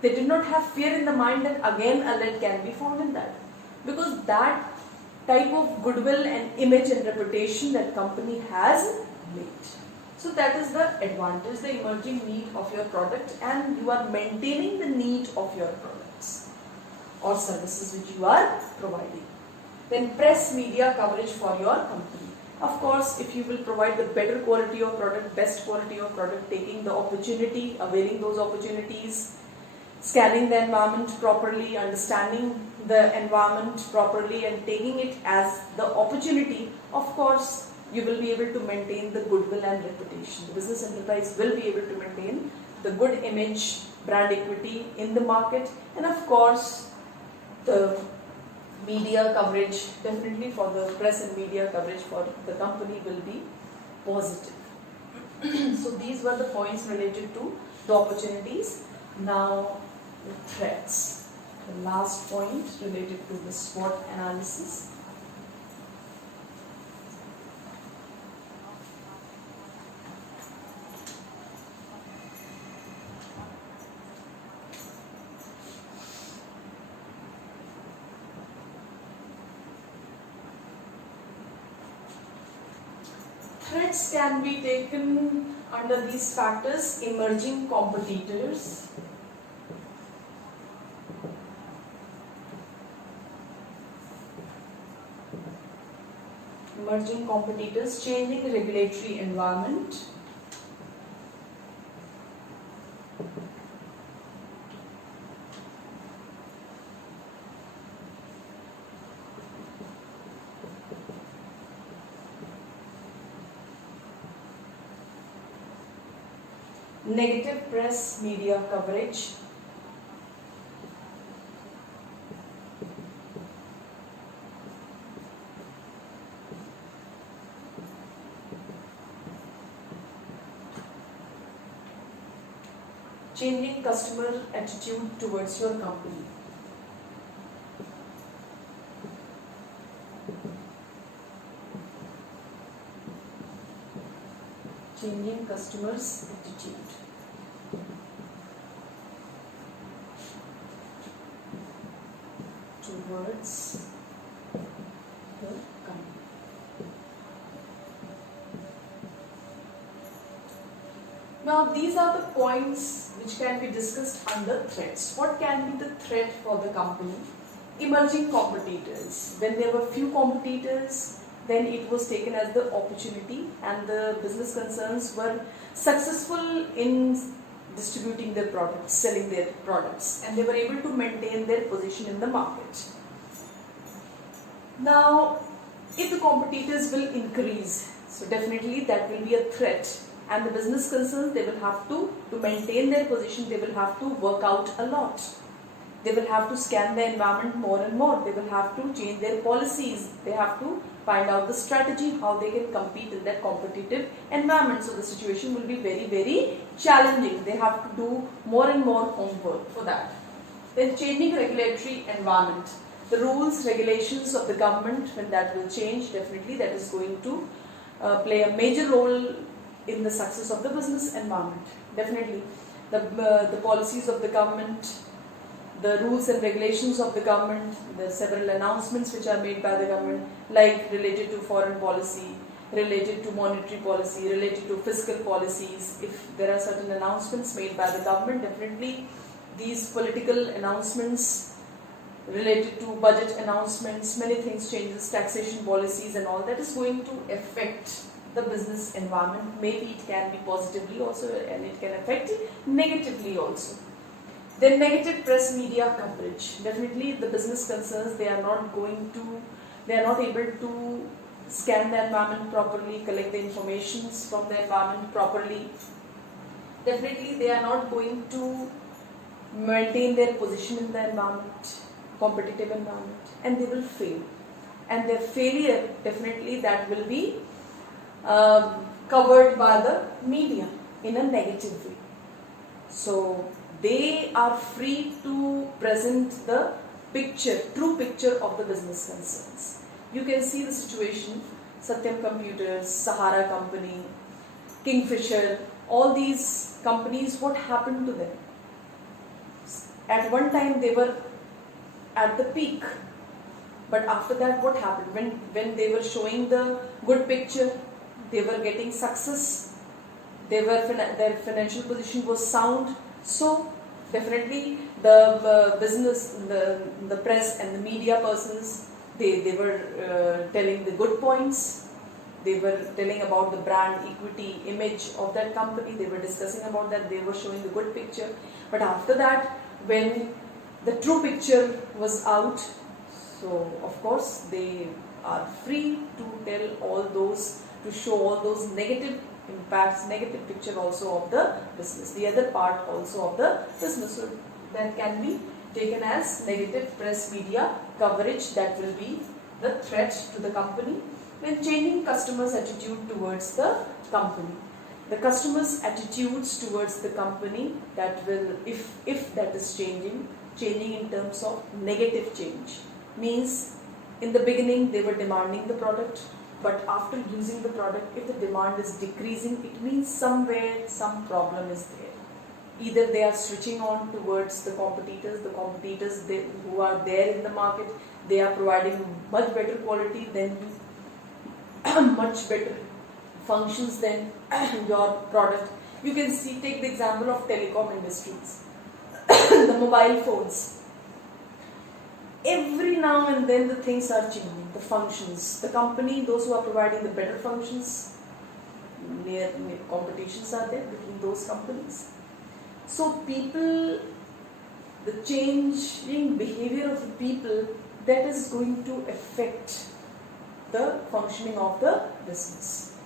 They did not have fear in the mind that again a lead can be found in that, because that type of goodwill and image and reputation that company has made. So that is the advantage, the emerging need of your product, and you are maintaining the need of your products or services which you are providing. Then press media coverage for your company. Of course, if you will provide the better quality of product, best quality of product, taking the opportunity, availing those opportunities, scanning the environment properly, understanding the environment properly and taking it as the opportunity, of course, you will be able to maintain the goodwill and reputation. The business enterprise will be able to maintain the good image, brand equity in the market, and of course, the media coverage, definitely for the press and media coverage for the company will be positive. So these were the points related to the opportunities. Now the threats. The last point related to the SWOT analysis. Threats can be taken under these factors: emerging competitors, changing regulatory environment, negative press media coverage, changing customer attitude towards your company. Changing customers' attitude. Towards the company. Now these are the points which can be discussed under threats. What can be the threat for the company? Emerging competitors. When there were few competitors, then it was taken as the opportunity and the business concerns were successful in distributing their products, selling their products, and they were able to maintain their position in the market. Now, if the competitors will increase, so definitely that will be a threat, and the business concerns, they will have to maintain their position, they will have to work out a lot. They will have to scan the environment more and more. They will have to change their policies. They have to find out the strategy, how they can compete in that competitive environment. So the situation will be very, very challenging. They have to do more and more homework for that. Then changing regulatory environment. The rules, regulations of the government, when that will change, definitely that is going to play a major role in the success of the business environment. Definitely. The policies of the government, the rules and regulations of the government, the several announcements which are made by the government, like related to foreign policy, related to monetary policy, related to fiscal policies. If there are certain announcements made by the government, definitely these political announcements related to budget announcements, many things changes, taxation policies and all, that is going to affect the business environment. Maybe it can be positively also and it can affect it negatively also. Then negative press media coverage. Definitely the business concerns, they are not able to scan the environment properly, collect the information from the environment properly. Definitely they are not going to maintain their position in the environment, competitive environment, and they will fail. And their failure, definitely that will be covered by the media in a negative way. So they are free to present the picture, true picture of the business concerns. You can see the situation, Satyam Computers, Sahara Company, Kingfisher, all these companies, what happened to them? At one time they were at the peak, but after that what happened? When they were showing the good picture, they were getting success, their financial position was sound. So definitely the business, the press and the media persons, they were telling the good points. They were telling about the brand equity image of that company. They were discussing about that. They were showing the good picture. But after that, when the true picture was out, so of course they are free to tell all those, to show all those negative impacts, negative picture also of the business, the other part also of the business. So that can be taken as negative press media coverage that will be the threat to the company. When changing customers' attitude towards the company. The customers' attitudes towards the company, that will, if that is changing in terms of negative change, means in the beginning they were demanding the product, but after using the product, if the demand is decreasing, it means somewhere some problem is there. Either they are switching on towards the competitors who are there in the market, they are providing much better quality than you, much better functions than your product. You can see, take the example of telecom industries, the mobile phones. Every now and then the things are changing, the functions. The company, those who are providing the better functions, near competitions are there between those companies. So people, the changing behavior of the people, that is going to affect the functioning of the business,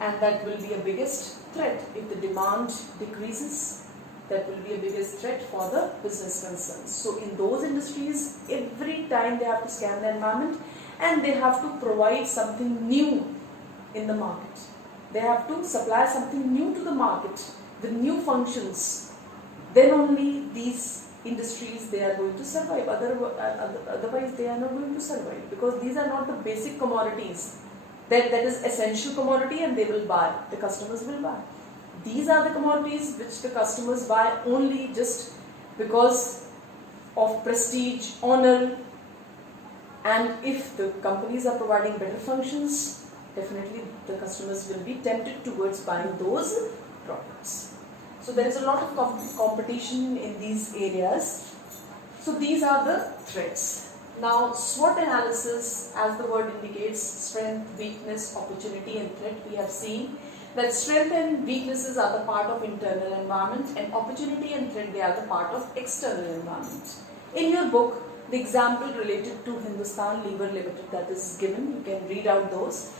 and that will be a biggest threat. If the demand decreases, that will be a biggest threat for the business concerns. So in those industries, every time they have to scan the environment and they have to provide something new in the market. They have to supply something new to the market with new functions. Then only these industries, they are going to survive. Otherwise they are not going to survive, because these are not the basic commodities that is essential commodity and they will buy, the customers will buy. These are the commodities which the customers buy only just because of prestige, honor, and if the companies are providing better functions, definitely the customers will be tempted towards buying those products. So there is a lot of competition in these areas. So these are the threats. Now SWOT analysis, as the word indicates, strength, weakness, opportunity and threat. We have seen that strength and weaknesses are the part of internal environment, and opportunity and threat, they are the part of external environment. In your book, the example related to Hindustan Lever Limited that is given, you can read out those.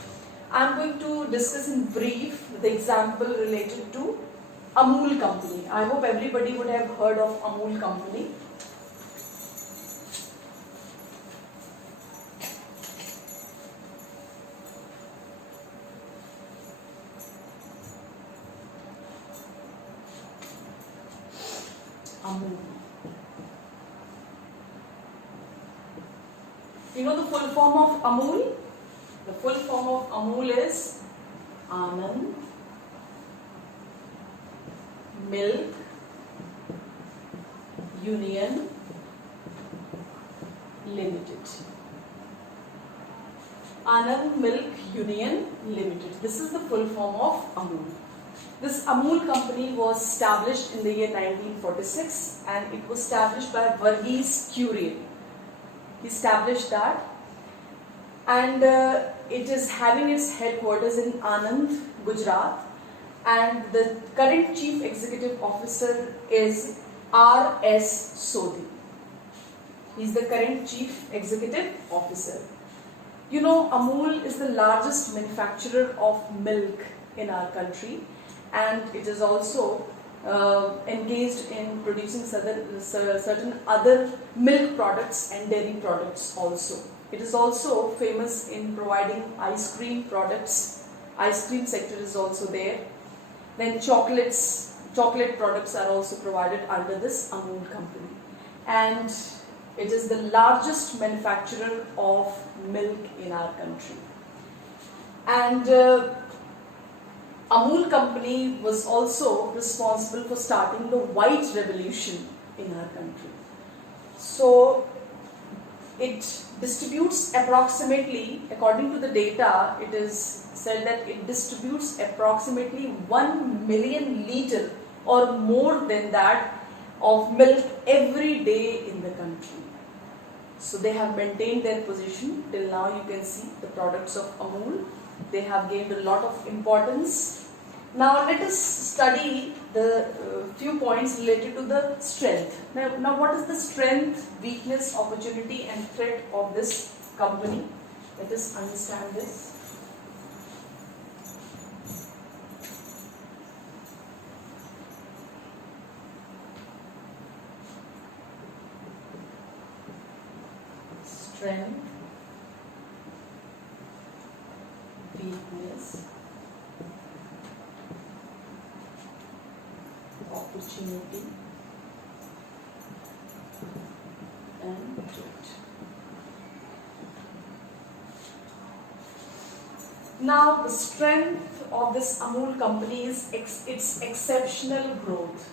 I am going to discuss in brief the example related to Amul company. I hope everybody would have heard of Amul company. Amul. You know the full form of Amul? The full form of Amul is Anand Milk Union Limited. Anand Milk Union Limited. This is the full form of Amul. This Amul company was established in the year 1946 and it was established by Varghese Kuria. He established that, and it is having its headquarters in Anand, Gujarat, and the current Chief Executive Officer is R.S. Sodhi. He is the current Chief Executive Officer. You know, Amul is the largest manufacturer of milk in our country, and it is also engaged in producing certain other milk products and dairy products also. It is also famous in providing ice cream products. Ice cream sector is also there. Then chocolate products are also provided under this Amul company. And it is the largest manufacturer of milk in our country. And Amul company was also responsible for starting the white revolution in our country. So it distributes approximately, according to the data, it is said that it distributes approximately 1 million liter or more than that of milk every day in the country. So they have maintained their position till now. You can see the products of Amul, they have gained a lot of importance. Now let us study the few points related to the strength. Now what is the strength, weakness, opportunity and threat of this company? Let us understand this. Strength, weakness, opportunity and threat. Now the strength of this Amul company is its exceptional growth.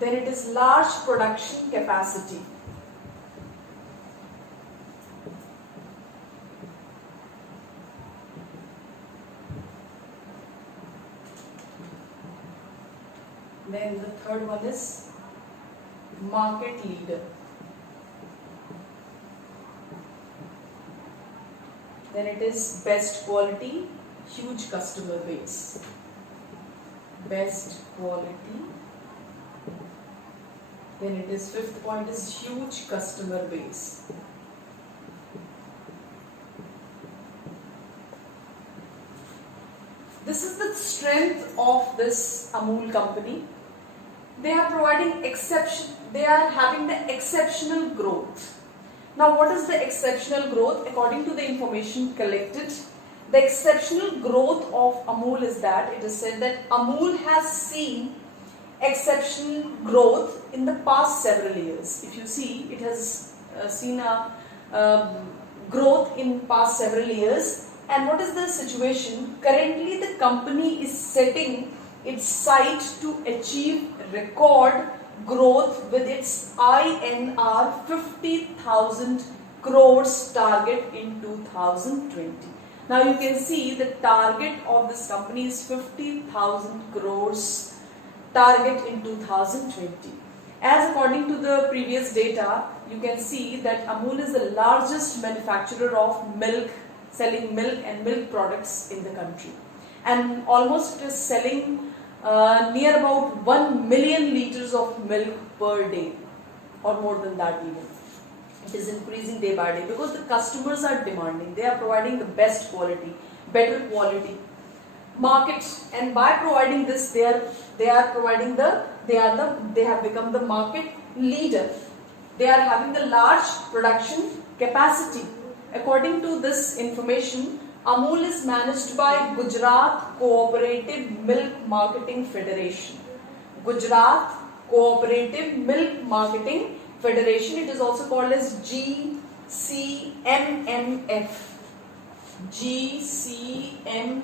Then it is large production capacity. Then the third one is market leader. Then it is best quality, huge customer base. Best quality. Then it is fifth point is huge customer base. This is the strength of this Amul company. They are providing they are having the exceptional growth. Now what is the exceptional growth? According to the information collected, the exceptional growth of Amul is that it is said that Amul has seen exceptional growth in the past several years. If you see, it has seen a growth in past several years. And what is the situation? Currently the company is setting its sight to achieve record growth with its INR 50,000 crores target in 2020. Now you can see the target of this company is 50,000 crores target in 2020. As according to the previous data, you can see that Amul is the largest manufacturer of milk, selling milk and milk products in the country. And almost it is selling near about 1 million liters of milk per day, or more than that even. It is increasing day by day because the customers are demanding. They are providing the best quality, better quality. Market, and by providing this they have become the market leader. They are having the large production capacity. According to this information, Amul is managed by Gujarat Cooperative Milk Marketing Federation. Gujarat Cooperative Milk Marketing Federation, it is also called as GCMMF. GCMMF.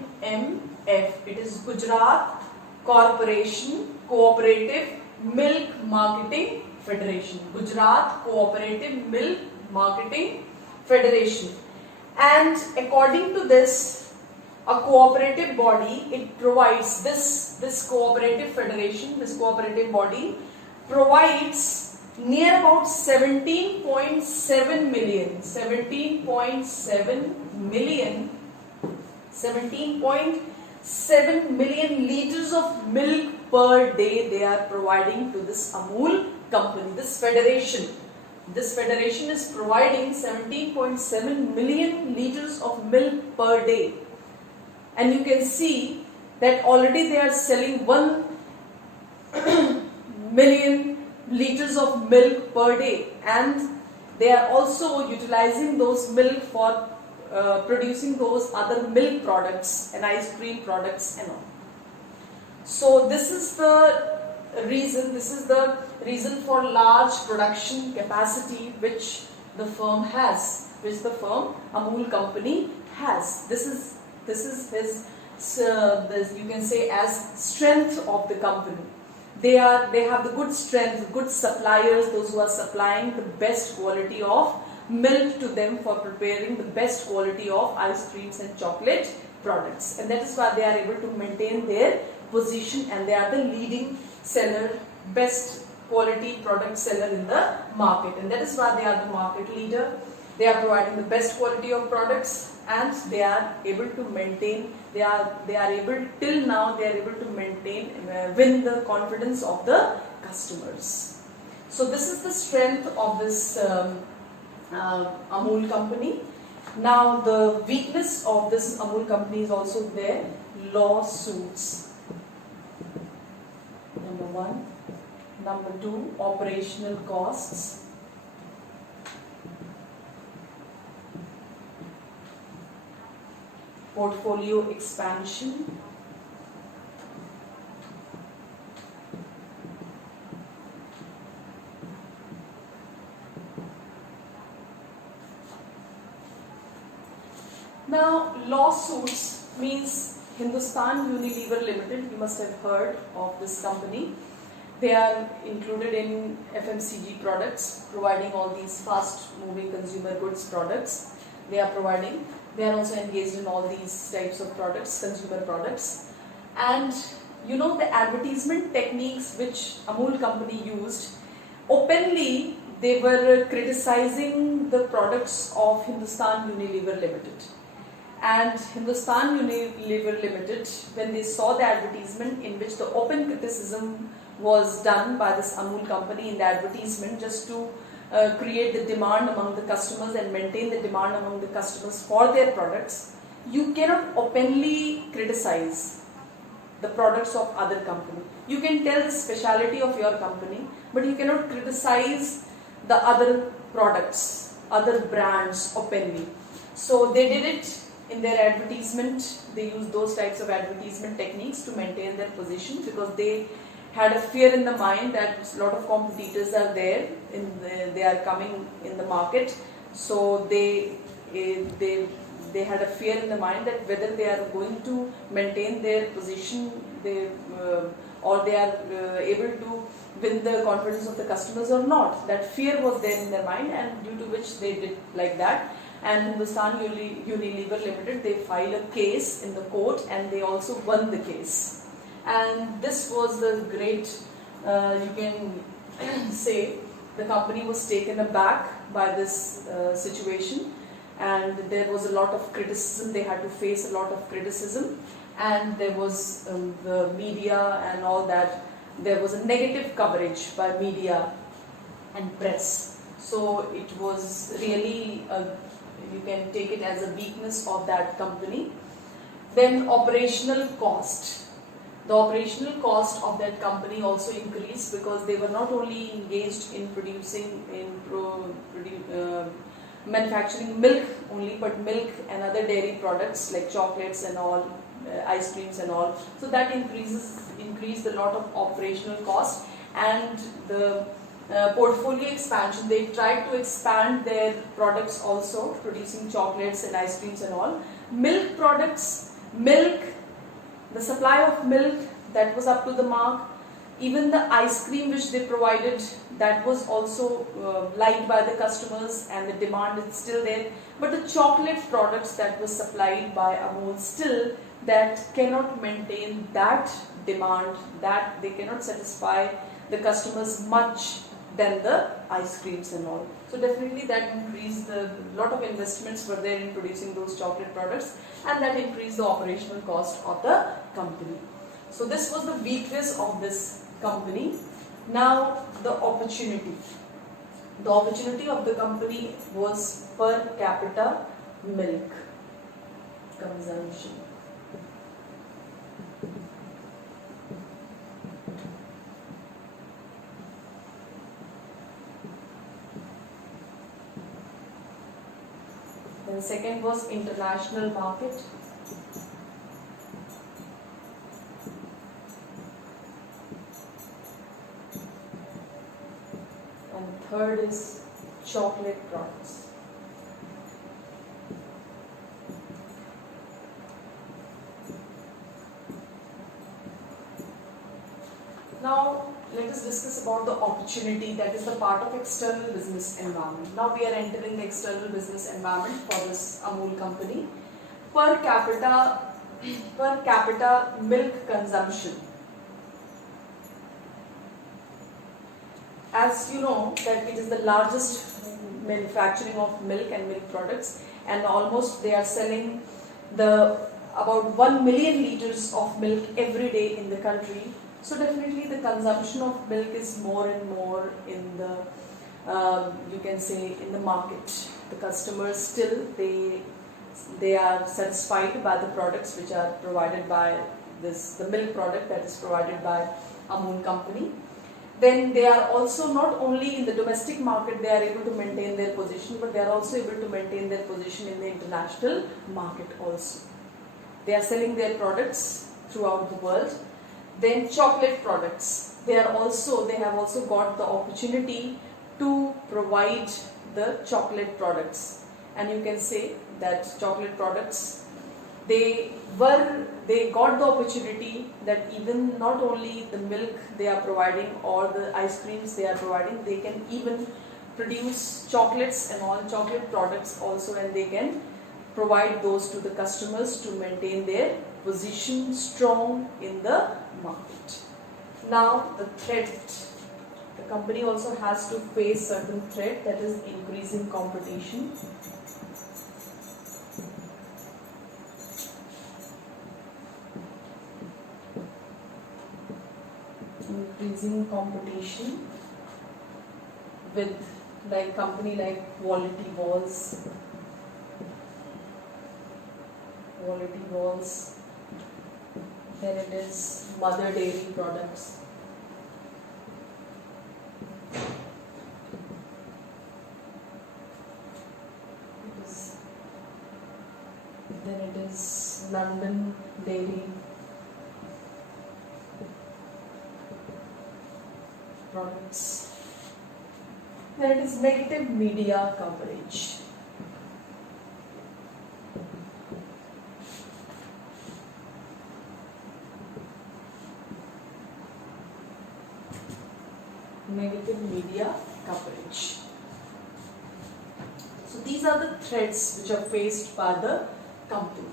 It is Gujarat Cooperative Milk Marketing Federation. Gujarat Cooperative Milk Marketing Federation. And according to this, a cooperative body, it provides this cooperative federation, this cooperative body provides near about 17.7 million liters of milk per day they are providing to this Amul company, this federation. This federation is providing 17.7 million liters of milk per day. And you can see that already they are selling 1 million liters of milk per day, and they are also utilizing those milk for producing those other milk products and ice cream products and all. So this is the reason for large production capacity which the firm has, which the firm Amul company has. This is his you can say as strength of the company. They have the good strength, good suppliers, those who are supplying the best quality of milk to them for preparing the best quality of ice creams and chocolate products, and that is why they are able to maintain their position, and they are the leading seller, best quality product seller in the market, and that is why they are the market leader. They are providing the best quality of products, and they are able to maintain, they are able, till now they are able to maintain, win the confidence of the customers. So this is the strength of this Amul company. Now the weakness of this Amul company is also there, lawsuits. Number 1. Number 2, operational costs. Portfolio expansion. Now, lawsuits means Hindustan Unilever Limited. You must have heard of this company. They are included in FMCG products, providing all these fast-moving consumer goods products. They are also engaged in all these types of products, consumer products. And you know the advertisement techniques which Amul company used, openly they were criticizing the products of Hindustan Unilever Limited. And Hindustan Unilever Limited, when they saw the advertisement in which the open criticism was done by this Amul company in the advertisement, just to create the demand among the customers and maintain the demand among the customers for their products, you cannot openly criticize the products of other company. You can tell the speciality of your company, but you cannot criticize the other products, other brands openly. So they did it in their advertisement. They used those types of advertisement techniques to maintain their position, because they had a fear in the mind that a lot of competitors are there, they are coming in the market. So they had a fear in the mind that whether they are going to maintain their position, or they are able to win the confidence of the customers or not. That fear was there in their mind, and due to which they did like that. And Hindustan Unilever Limited, they filed a case in the court, and they also won the case. And this was the great, you can say, the company was taken aback by this situation, and there was a lot of criticism. They had to face a lot of criticism, and there was the media and all that. There was a negative coverage by media and press. So it was really, you can take it as a weakness of that company. Then operational cost. The operational cost of that company also increased, because they were not only engaged in manufacturing milk only, but milk and other dairy products like chocolates and all, ice creams and all. So that increased a lot of operational cost. And the portfolio expansion, they tried to expand their products also, producing chocolates and ice creams and all. Milk products, the supply of milk, that was up to the mark. Even the ice cream which they provided, that was also liked by the customers, and the demand is still there. But the chocolate products that was supplied by Amul, still that cannot maintain that demand, that they cannot satisfy the customers much than the ice creams and all. So definitely that increased, a lot of investments were there in producing those chocolate products, and that increased the operational cost of the company. So this was the weakness of this company. Now the opportunity. The opportunity of the company was per capita milk consumption. Then second was international market. And third is chocolate products. discuss about the opportunity, that is the part of external business environment. Now we are entering the external business environment for this Amul company. Per capita milk consumption. As you know that it is the largest manufacturing of milk and milk products, and almost they are selling about 1 million liters of milk every day in the country. So definitely the consumption of milk is more and more in the you can say in the market. The customers still they are satisfied by the products which are provided by the milk product that is provided by Amul company. Then they are also not only in the domestic market they are able to maintain their position, but they are also able to maintain their position in the international market also. They are selling their products throughout the world. Then chocolate products. They have also got the opportunity to provide the chocolate products. And you can say that chocolate products, they got the opportunity that even not only the milk they are providing or the ice creams they are providing, they can even produce chocolates and all chocolate products also, and they can provide those to the customers to maintain their position strong in the market. Now the threat. The company also has to face certain threat, that is increasing competition. Increasing competition with company like Quality Walls. Then it is Mother Dairy Products. Then it is London Dairy Products. Then it is negative media coverage. Negative media coverage. So these are the threats which are faced by the company.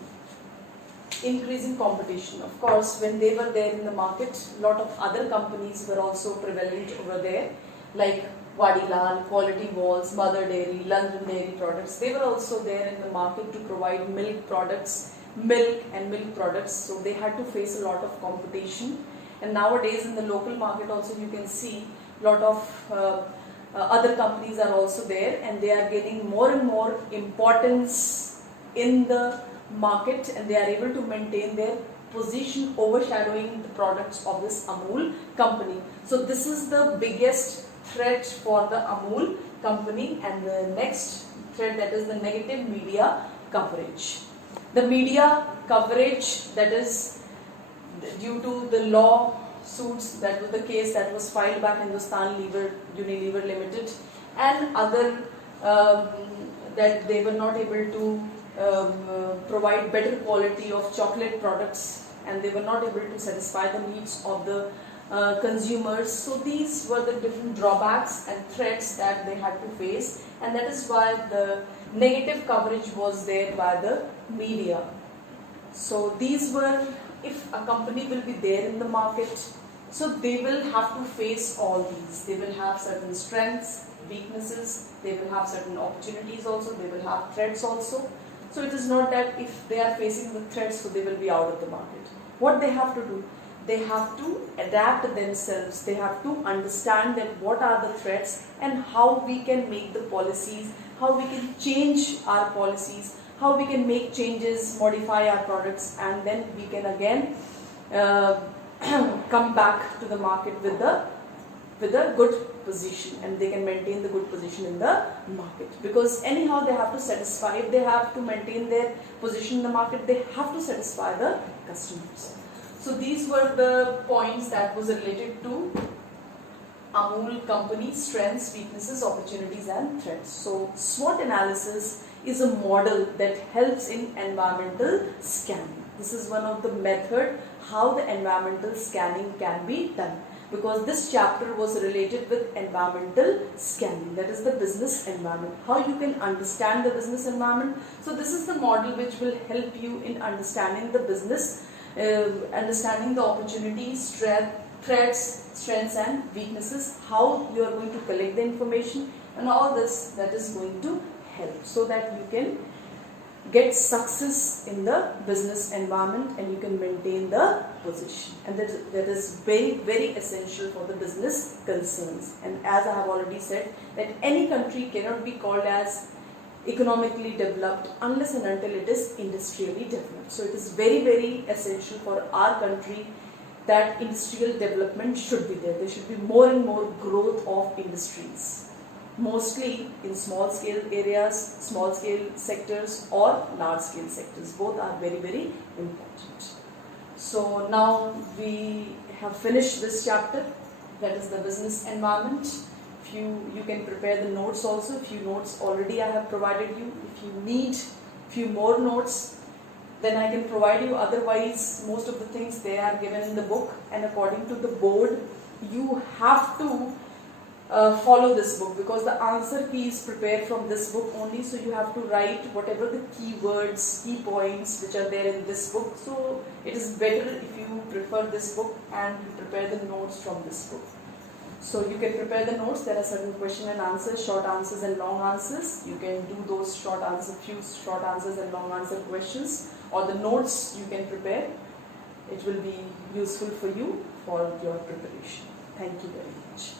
Increasing competition. Of course, when they were there in the market, a lot of other companies were also prevalent over there, like Vadilal, Quality Walls, Mother Dairy, London Dairy Products. They were also there in the market to provide milk products, milk and milk products. So they had to face a lot of competition. And nowadays in the local market also you can see lot of other companies are also there, and they are gaining more and more importance in the market, and they are able to maintain their position overshadowing the products of this Amul company. So this is the biggest threat for the Amul company. And the next threat, that is the negative media coverage. The media coverage, that is due to the law suits, that was the case that was filed by Hindustan Unilever Limited and other that they were not able to provide better quality of chocolate products, and they were not able to satisfy the needs of the consumers. So these were the different drawbacks and threats that they had to face, and that is why the negative coverage was there by the media. So these were, if a company will be there in the market, so they will have to face all these. They will have certain strengths, weaknesses, they will have certain opportunities also, they will have threats also. So it is not that if they are facing the threats, so they will be out of the market. What they have to do? They have to adapt themselves. They have to understand that what are the threats and how we can make the policies, how we can change our policies, how we can make changes, modify our products, and then we can again come back to the market with a good position, and they can maintain the good position in the market. Because anyhow they have to satisfy, if they have to maintain their position in the market, they have to satisfy the customers. So these were the points that was related to Amul company strengths, weaknesses, opportunities and threats. So SWOT analysis is a model that helps in environmental scanning. This is one of the method how the environmental scanning can be done. because this chapter was related with environmental scanning, that is the business environment, how you can understand the business environment. So this is the model which will help you in understanding the business, understanding the opportunities, threats, strengths and weaknesses, how you are going to collect the information, and all this that is going to help so that you can get success in the business environment and you can maintain the position, and that is very, very essential for the business concerns. And as I have already said, that any country cannot be called as economically developed unless and until it is industrially developed. So it is very, very essential for our country that industrial development should be there. There should be more and more growth of industries, mostly in small scale areas, small scale sectors or large scale sectors. Both are very, very important. So now we have finished this chapter, that is the business environment. You can prepare the notes also. Few notes already I have provided you. If you need few more notes, then I can provide you. Otherwise, most of the things they are given in the book, and according to the board, you have to follow this book, because the answer key is prepared from this book only. So you have to write whatever the keywords, key points which are there in this book. So it is better if you prefer this book and you prepare the notes from this book. So you can prepare the notes. There are certain question and answers, short answers and long answers. You can do those few short answers and long answer questions, or the notes you can prepare. It will be useful for you for your preparation. Thank you very much.